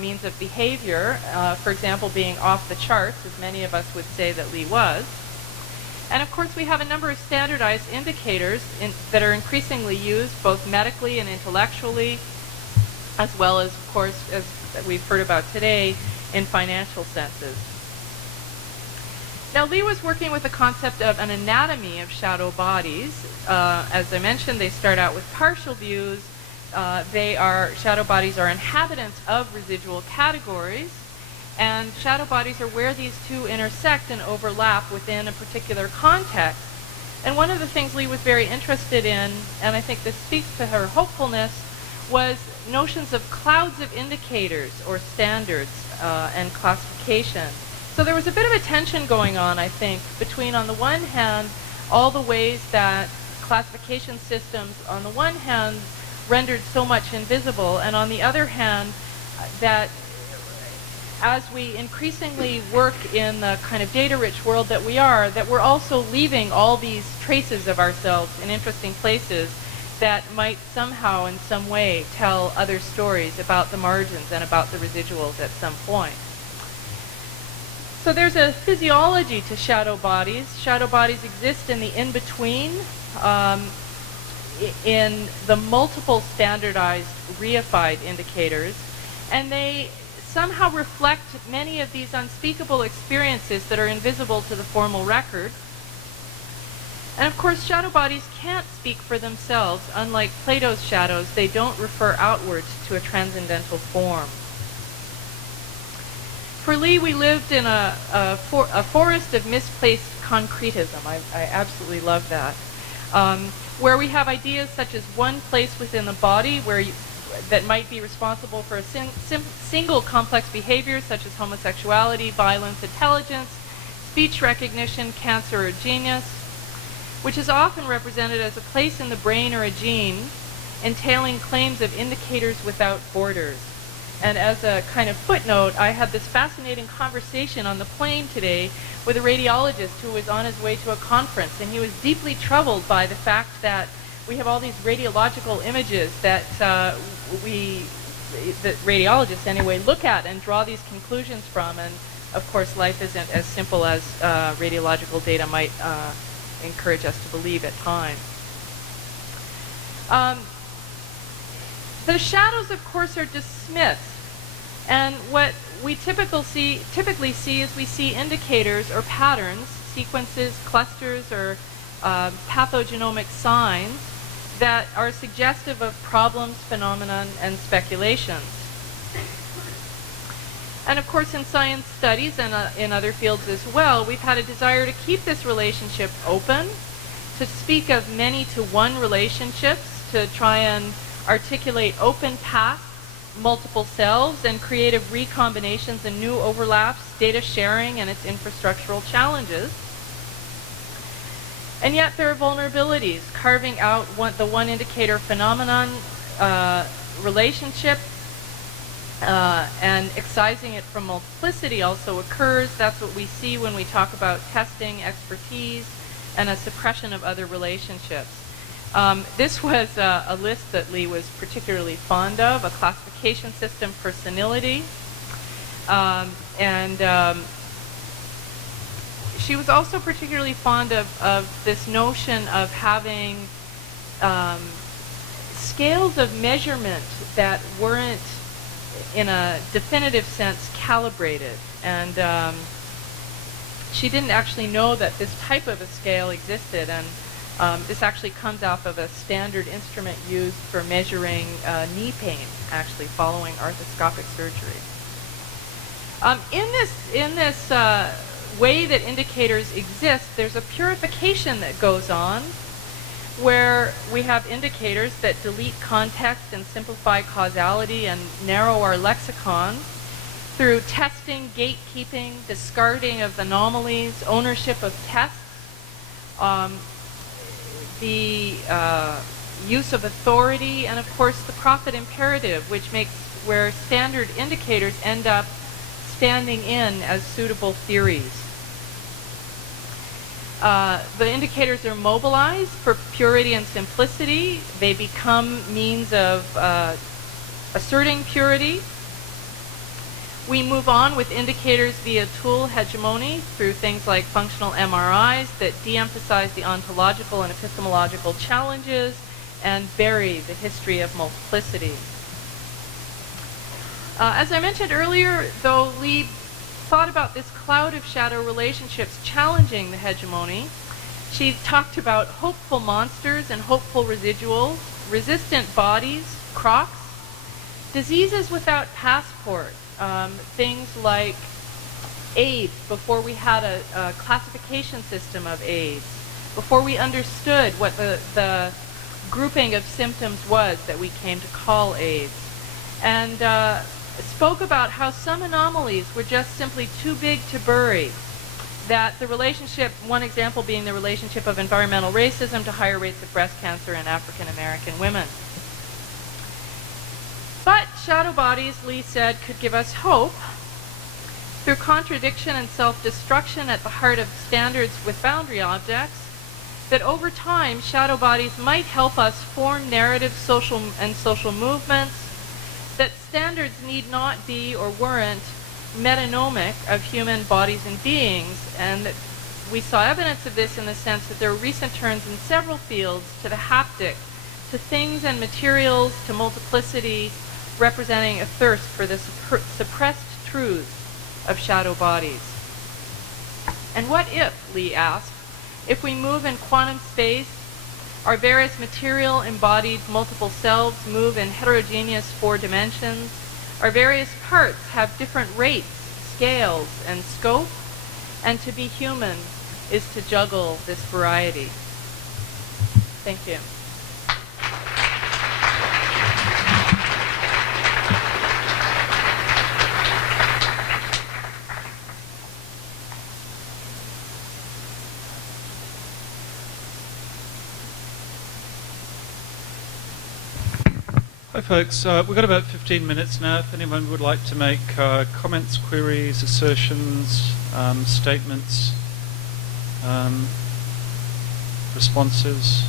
means of behavior, for example, being off the charts, as many of us would say that Lee was. And of course, we have a number of standardized indicators that are increasingly used both medically and intellectually, as well as, of course, as we've heard about today, in financial senses. Now, Lee was working with the concept of an anatomy of shadow bodies. As I mentioned, they start out with partial views. Shadow bodies are inhabitants of residual categories, and shadow bodies are where these two intersect and overlap within a particular context. And one of the things Lee was very interested in, and I think this speaks to her hopefulness, was notions of clouds of indicators or standards and classification. So there was a bit of a tension going on, I think, between, on the one hand, all the ways that classification systems, on the one hand, rendered so much invisible, and on the other hand, that as we increasingly work in the kind of data-rich world that we are, that we're also leaving all these traces of ourselves in interesting places that might somehow, in some way, tell other stories about the margins and about the residuals at some point. So there's a physiology to shadow bodies. Shadow bodies exist in the in-between, in the multiple standardized reified indicators, and they somehow reflect many of these unspeakable experiences that are invisible to the formal record. And of course, shadow bodies can't speak for themselves. Unlike Plato's shadows, they don't refer outwards to a transcendental form. For Lee, we lived in a forest of misplaced concretism. I absolutely love that. Where we have ideas such as one place within the body that might be responsible for a single complex behavior such as homosexuality, violence, intelligence, speech recognition, cancer, or genius, which is often represented as a place in the brain or a gene, entailing claims of indicators without borders. And as a kind of footnote, I had this fascinating conversation on the plane today with a radiologist who was on his way to a conference, and he was deeply troubled by the fact that we have all these radiological images that we that radiologists anyway look at and draw these conclusions from. And of course, life isn't as simple as radiological data might encourage us to believe at times. The shadows, of course, are dismissed. And what we typically see is we see indicators or patterns, sequences, clusters, or pathogenomic signs that are suggestive of problems, phenomenon, and speculations. And of course, in science studies and in other fields as well, we've had a desire to keep this relationship open, to speak of many-to-one relationships, to try and articulate open paths, multiple selves, and creative recombinations and new overlaps, data sharing and its infrastructural challenges. And yet there are vulnerabilities, carving out the one indicator phenomenon relationship and excising it from multiplicity also occurs. That's what we see when we talk about testing, expertise, and a suppression of other relationships. This was a list that Lee was particularly fond of, a classification system for senility. She was also particularly fond of this notion of having scales of measurement that weren't, in a definitive sense, calibrated. And she didn't actually know that this type of a scale existed. And this actually comes off of a standard instrument used for measuring knee pain, actually, following arthroscopic surgery. In this way that indicators exist, there's a purification that goes on where we have indicators that delete context and simplify causality and narrow our lexicon through testing, gatekeeping, discarding of anomalies, ownership of tests, the use of authority, and of course the profit imperative, which makes where standard indicators end up standing in as suitable theories. The indicators are mobilized for purity and simplicity. They become means of asserting purity. We move on with indicators via tool hegemony through things like functional MRIs that de-emphasize the ontological and epistemological challenges and bury the history of multiplicity. As I mentioned earlier, though, Lee thought about this cloud of shadow relationships challenging the hegemony. She talked about hopeful monsters and hopeful residuals, resistant bodies, crocs, diseases without passport, things like AIDS before we had a classification system of AIDS, before we understood what the grouping of symptoms was that we came to call AIDS. And spoke about how some anomalies were just simply too big to bury. That the relationship, one example being the relationship of environmental racism to higher rates of breast cancer in African American women. But shadow bodies, Lee said, could give us hope through contradiction and self-destruction at the heart of standards with boundary objects, that over time shadow bodies might help us form narrative social movements, that standards need not be or weren't metanomic of human bodies and beings, and that we saw evidence of this in the sense that there are recent turns in several fields to the haptic, to things and materials, to multiplicity, representing a thirst for the suppressed truths of shadow bodies. And what if, Lee asked, if we move in quantum space, our various material embodied multiple selves move in heterogeneous 4 dimensions. Our various parts have different rates, scales, and scope. And to be human is to juggle this variety. Thank you. Hi folks, we've got about 15 minutes now. If anyone would like to make comments, queries, assertions, statements, responses.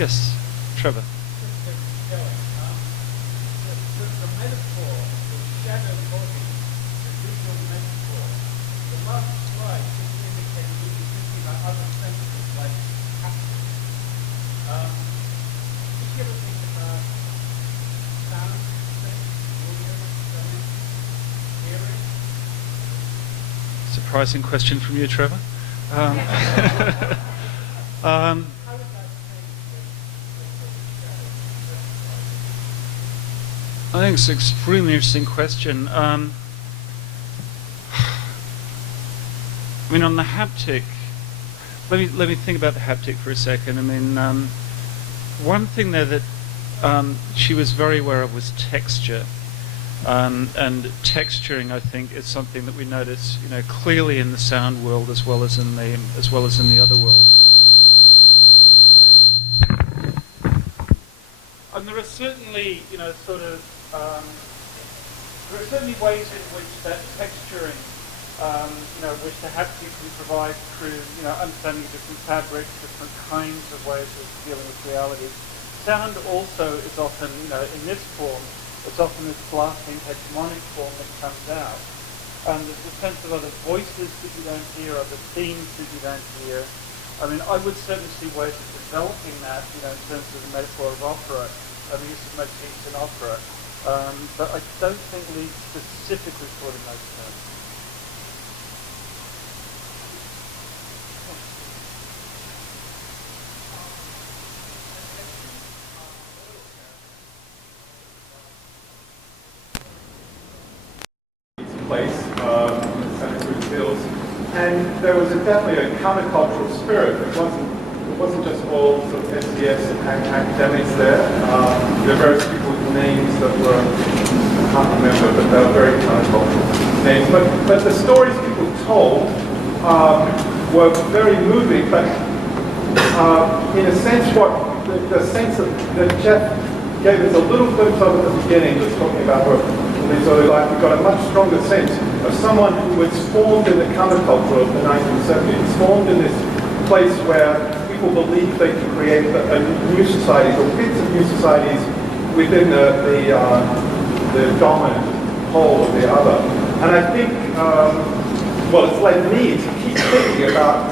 Yes, Trevor. Surprising question from you, Trevor. I think it's an extremely interesting question. I mean, on the haptic, let me think about the haptic for a second. I mean, one thing there that she was very aware of was texture. And texturing, I think, is something that we notice, clearly in the sound world as well as in the other world. And there are certainly, there are certainly ways in which that texturing, which the haptic can provide through, understanding different fabrics, different kinds of ways of dealing with reality. Sound also is often, in this form. It's often this blasting hegemonic form that comes out. And there's a sense of other voices that you don't hear, other themes that you don't hear. I mean, I would certainly see ways of developing that, in terms of the metaphor of opera, and the use of motifs in opera. But I don't think Lee specifically thought in those terms. Place in the Santa Cruz Hills, and there was definitely a countercultural spirit. It wasn't just all sort of SDS academics there. There were various people with names that were, I can't remember, but they were very countercultural names. But the stories people told were very moving. But in a sense, the sense that Jeff gave us a little glimpse of at the beginning, just talking about her his early life, we got a much stronger sense of someone who was formed in the counterculture of the 1970s, formed in this place where people believed they could create new societies or bits of new societies within the dominant pole of the other. And I think, it's led me to keep thinking about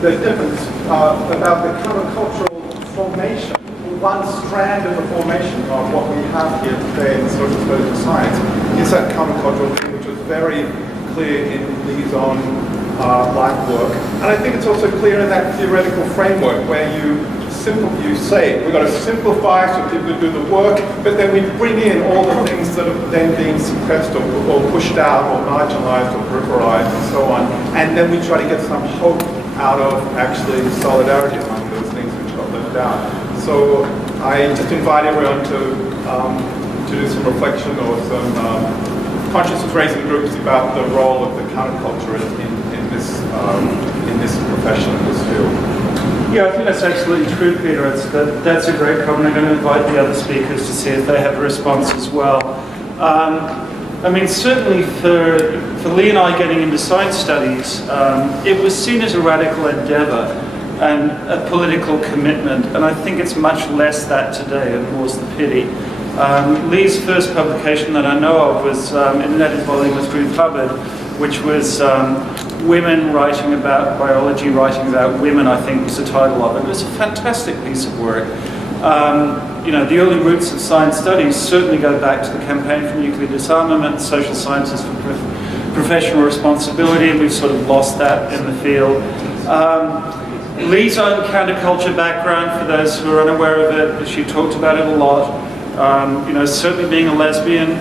the difference, about the countercultural formation. One strand of the formation of what we have here today in the social studies of science is that countercultural thing, which was very clear in Lee's own life work. And I think it's also clear in that theoretical framework where you say, we've got to simplify so people can do the work, but then we bring in all the things that are then being suppressed or pushed out or marginalized or peripheralized and so on. And then we try to get some hope out of actually solidarity among those things which got left out. So I just invite everyone to do some reflection or some consciousness raising groups about the role of the counterculture in this profession, in this field. Yeah, I think that's absolutely true, Peter. That's a great comment. I'm going to invite the other speakers to see if they have a response as well. I mean, certainly for Lee and I getting into science studies, it was seen as a radical endeavor and a political commitment, and I think it's much less that today, and more's the pity. Lee's first publication that I know of was in an edited volume with Drew Hubbard, which was Women Writing About Biology, Writing About Women, I think was the title of it. It was a fantastic piece of work. The early roots of science studies certainly go back to the Campaign for Nuclear Disarmament, social sciences for professional responsibility, and we've sort of lost that in the field. Lee's own counterculture background, for those who are unaware of it, she talked about it a lot. Certainly being a lesbian,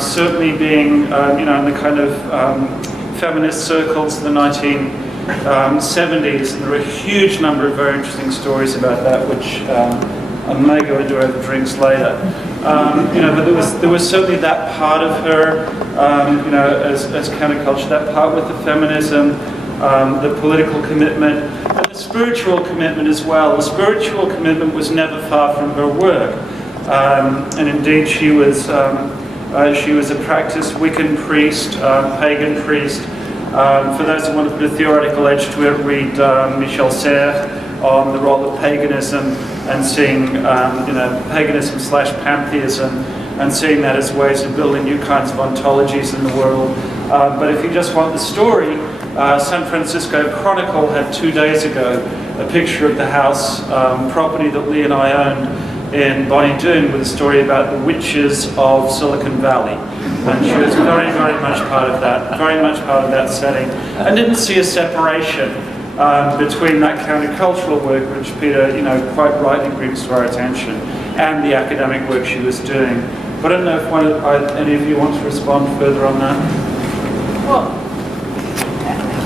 certainly being, in the kind of feminist circles of the 1970s. And there are a huge number of very interesting stories about that, which I may go into over drinks later. But there was certainly that part of her, as counterculture, that part with the feminism, the political commitment, and the spiritual commitment as well. The spiritual commitment was never far from her work, and indeed she was a practiced Wiccan priest, pagan priest. For those who want to put a theoretical edge to it, read Michel Serres, on the role of paganism and seeing, paganism / pantheism, and seeing that as ways of building new kinds of ontologies in the world. But if you just want the story, San Francisco Chronicle had 2 days ago a picture of the house property that Lee and I owned in Bonnie Doon with a story about the witches of Silicon Valley. And she was very, very much part of that setting, and didn't see a separation between that countercultural work, which Peter, quite rightly brings to our attention, and the academic work she was doing. But I don't know if any of you want to respond further on that. Well,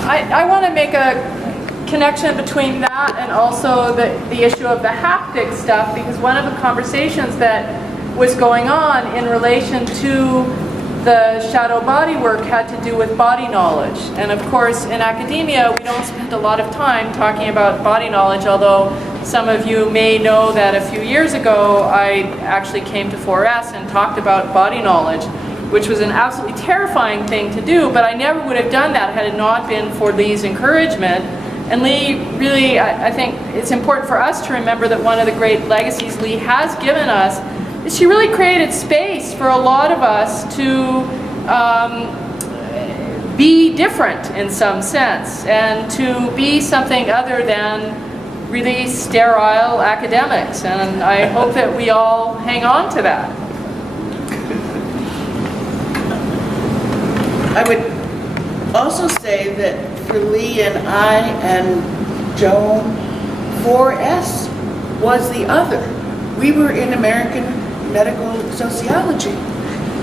I want to make a connection between that and also the issue of the haptic stuff, because one of the conversations that was going on in relation to the shadow body work had to do with body knowledge. And of course, in academia, we don't spend a lot of time talking about body knowledge, although some of you may know that a few years ago, I actually came to 4S and talked about body knowledge, which was an absolutely terrifying thing to do, but I never would have done that had it not been for Lee's encouragement. And Lee really, I think it's important for us to remember that one of the great legacies Lee has given us is she really created space for a lot of us to be different in some sense, and to be something other than really sterile academics. And I hope that we all hang on to that. I would also say that for Lee and I and Joan, 4S was the other. We were in American medical sociology,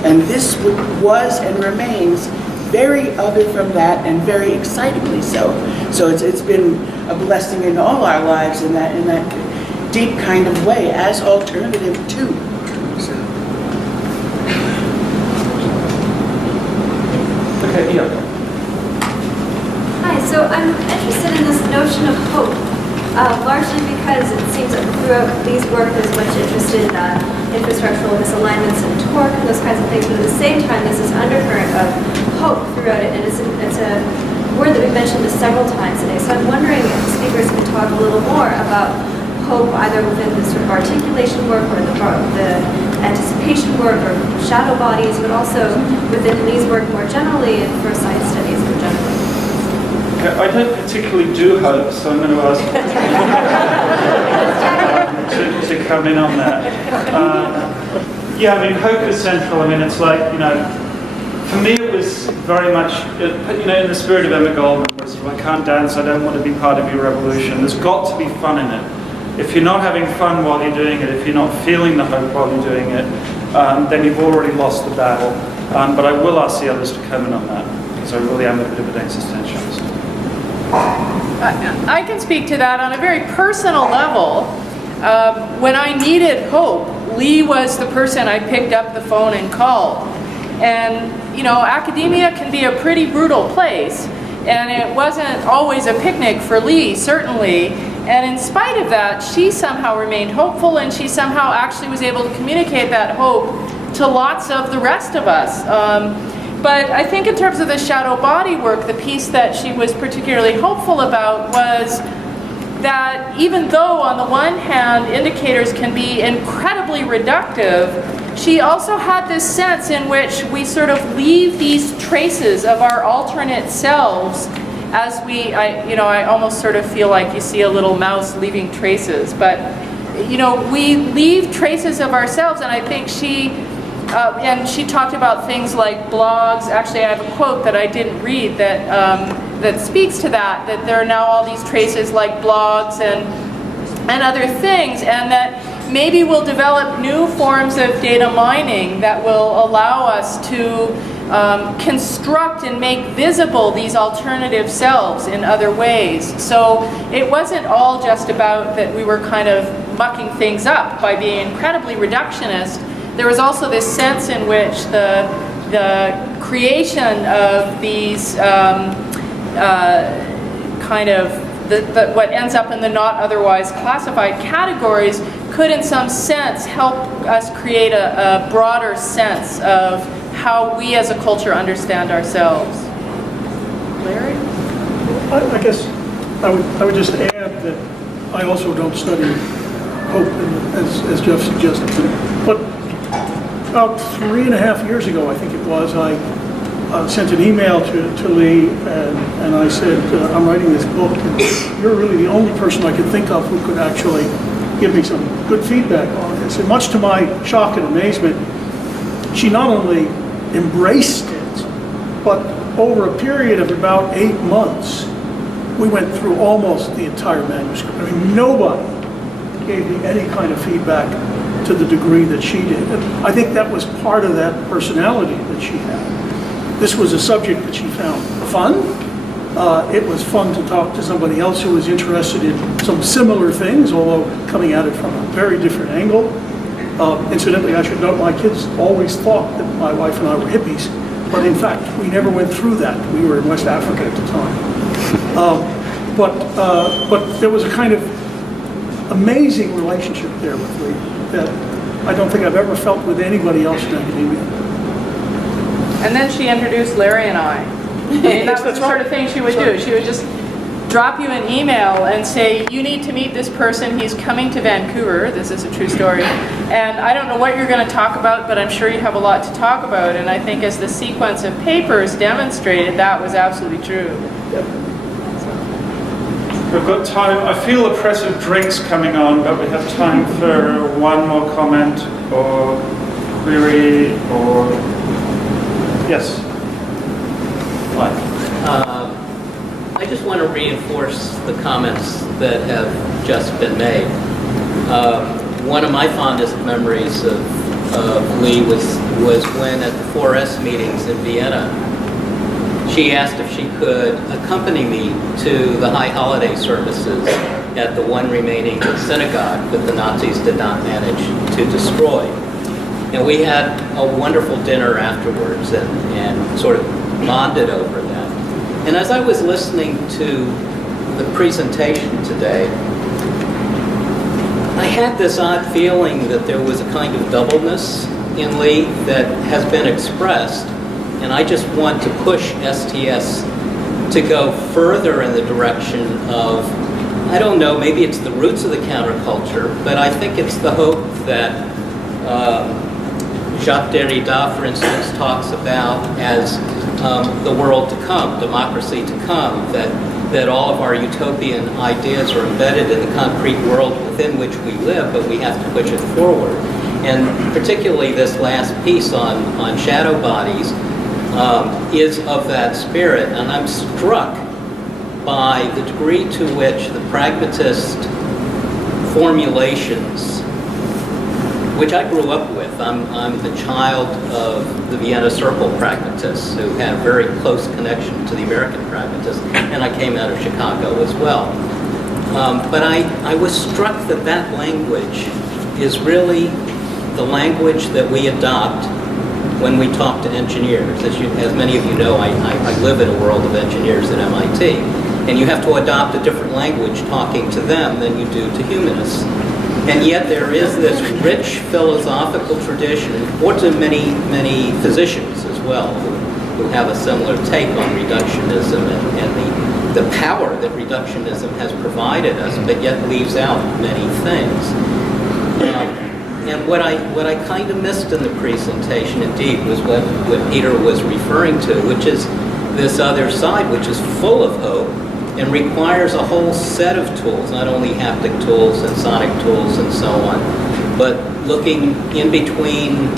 and this was and remains very other from that, and very excitingly so. So it's been a blessing in all our lives in that deep kind of way, as alternative too. So. Okay, yeah. Hi, so I'm interested in this notion of hope, largely because it seems that throughout Lee's work there's much interest in infrastructural misalignments and torque and those kinds of things, but at the same time there's this undercurrent of hope throughout it, and it's a word that we've mentioned several times today. So I'm wondering if the speakers can talk a little more about hope, either within the sort of articulation work or the anticipation work or shadow bodies, but also within Lee's work more generally and for science studies more generally. I don't particularly do hope, so I'm going to ask to come in on that. Yeah, I mean, hope is central. I mean, it's like, for me it was very much, in the spirit of Emma Goldman, where sort of, I can't dance, I don't want to be part of your revolution. There's got to be fun in it. If you're not having fun while you're doing it, if you're not feeling the hope while you're doing it, then you've already lost the battle. But I will ask the others to come in on that, because I really am a bit of an existentialist. I can speak to that on a very personal level. When I needed hope, Lee was the person I picked up the phone and called. And, academia can be a pretty brutal place, and it wasn't always a picnic for Lee, certainly. And in spite of that, she somehow remained hopeful, and she somehow actually was able to communicate that hope to lots of the rest of us. But I think in terms of the shadow body work, the piece that she was particularly hopeful about was that even though on the one hand indicators can be incredibly reductive, she also had this sense in which we sort of leave these traces of our alternate selves as I almost sort of feel like you see a little mouse leaving traces, but we leave traces of ourselves, and I think she talked about things like blogs. Actually, I have a quote that I didn't read that speaks to that there are now all these traces like blogs and other things, and that maybe we'll develop new forms of data mining that will allow us to construct and make visible these alternative selves in other ways. So it wasn't all just about that we were kind of mucking things up by being incredibly reductionist. There was also this sense in which the creation of these what ends up in the not otherwise classified categories could in some sense help us create a broader sense of how we as a culture understand ourselves. Larry? I guess I would just add that I also don't study hope, as Jeff suggested. But about 3.5 years ago, I think it was, I sent an email to Lee, and I said, I'm writing this book, and you're really the only person I could think of who could actually give me some good feedback on this. And much to my shock and amazement, she not only embraced it, but over a period of about 8 months, we went through almost the entire manuscript. I mean, nobody gave me any kind of feedback to the degree that she did. And I think that was part of that personality that she had. This was a subject that she found fun. It was fun to talk to somebody else who was interested in some similar things, although coming at it from a very different angle. Incidentally, I should note my kids always thought that my wife and I were hippies, but in fact, we never went through that. We were in West Africa at the time. But there was a kind of amazing relationship there with Lee that I don't think I've ever felt with anybody else in academia. And then she introduced Larry and I. I mean, that was the sort of thing she would do. She would just drop you an email and say, you need to meet this person. He's coming to Vancouver. This is a true story. And I don't know what you're going to talk about, but I'm sure you have a lot to talk about. And I think as the sequence of papers demonstrated, that was absolutely true. Yep. We've got time. I feel a press of drinks coming on, but we have time for one more comment or query or... Yes. What? I just want to reinforce the comments that have just been made. One of my fondest memories of Lee was when at the 4S meetings in Vienna, she asked if she could accompany me to the high holiday services at the one remaining synagogue that the Nazis did not manage to destroy. And we had a wonderful dinner afterwards and sort of bonded over that. And as I was listening to the presentation today, I had this odd feeling that there was a kind of doubleness in Lee that has been expressed. And I just want to push STS to go further in the direction of, I don't know, maybe it's the roots of the counterculture, but I think it's the hope that Jacques Derrida, for instance, talks about as the world to come, democracy to come, that all of our utopian ideas are embedded in the concrete world within which we live, but we have to push it forward. And particularly this last piece on shadow bodies is of that spirit. And I'm struck by the degree to which the pragmatist formulations, which I grew up with. I'm the child of the Vienna Circle pragmatists who had a very close connection to the American pragmatists, and I came out of Chicago as well. But I was struck that that language is really the language that we adopt when we talk to engineers. As many of you know, I live in a world of engineers at MIT, and you have to adopt a different language talking to them than you do to humanists. And yet there is this rich philosophical tradition, or to many, many physicians as well, who have a similar take on reductionism and the power that reductionism has provided us, but yet leaves out many things. And what I kind of missed in the presentation, indeed, was what Peter was referring to, which is this other side, which is full of hope, and requires a whole set of tools, not only haptic tools and sonic tools and so on, but looking in between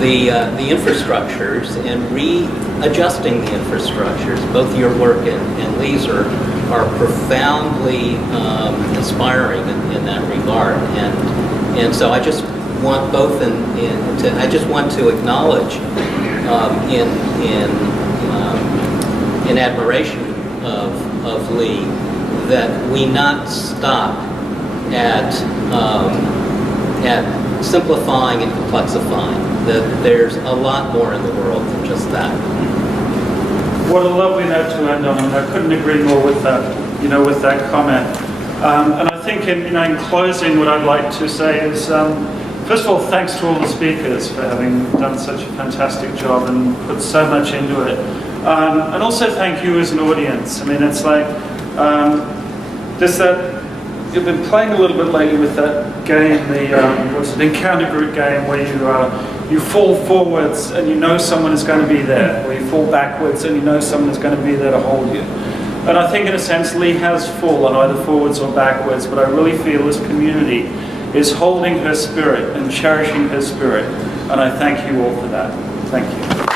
the infrastructures and readjusting the infrastructures. Both your work and Lee's are profoundly inspiring in that regard. And so I just want both I just want to acknowledge in admiration of Lee that we not stop at simplifying and complexifying, that there's a lot more in the world than just that. What a lovely note to end on, and I couldn't agree more with that, with that comment. And I think in closing, what I'd like to say is, first of all, thanks to all the speakers for having done such a fantastic job and put so much into it. And also thank you as an audience. I mean, it's like, there's you've been playing a little bit lately with that game, the what's it, encounter group game, where you fall forwards and you know someone is going to be there, or you fall backwards and you know someone is going to be there to hold you. And I think in a sense Lee has fallen either forwards or backwards, but I really feel this community is holding her spirit and cherishing her spirit, and I thank you all for that. Thank you.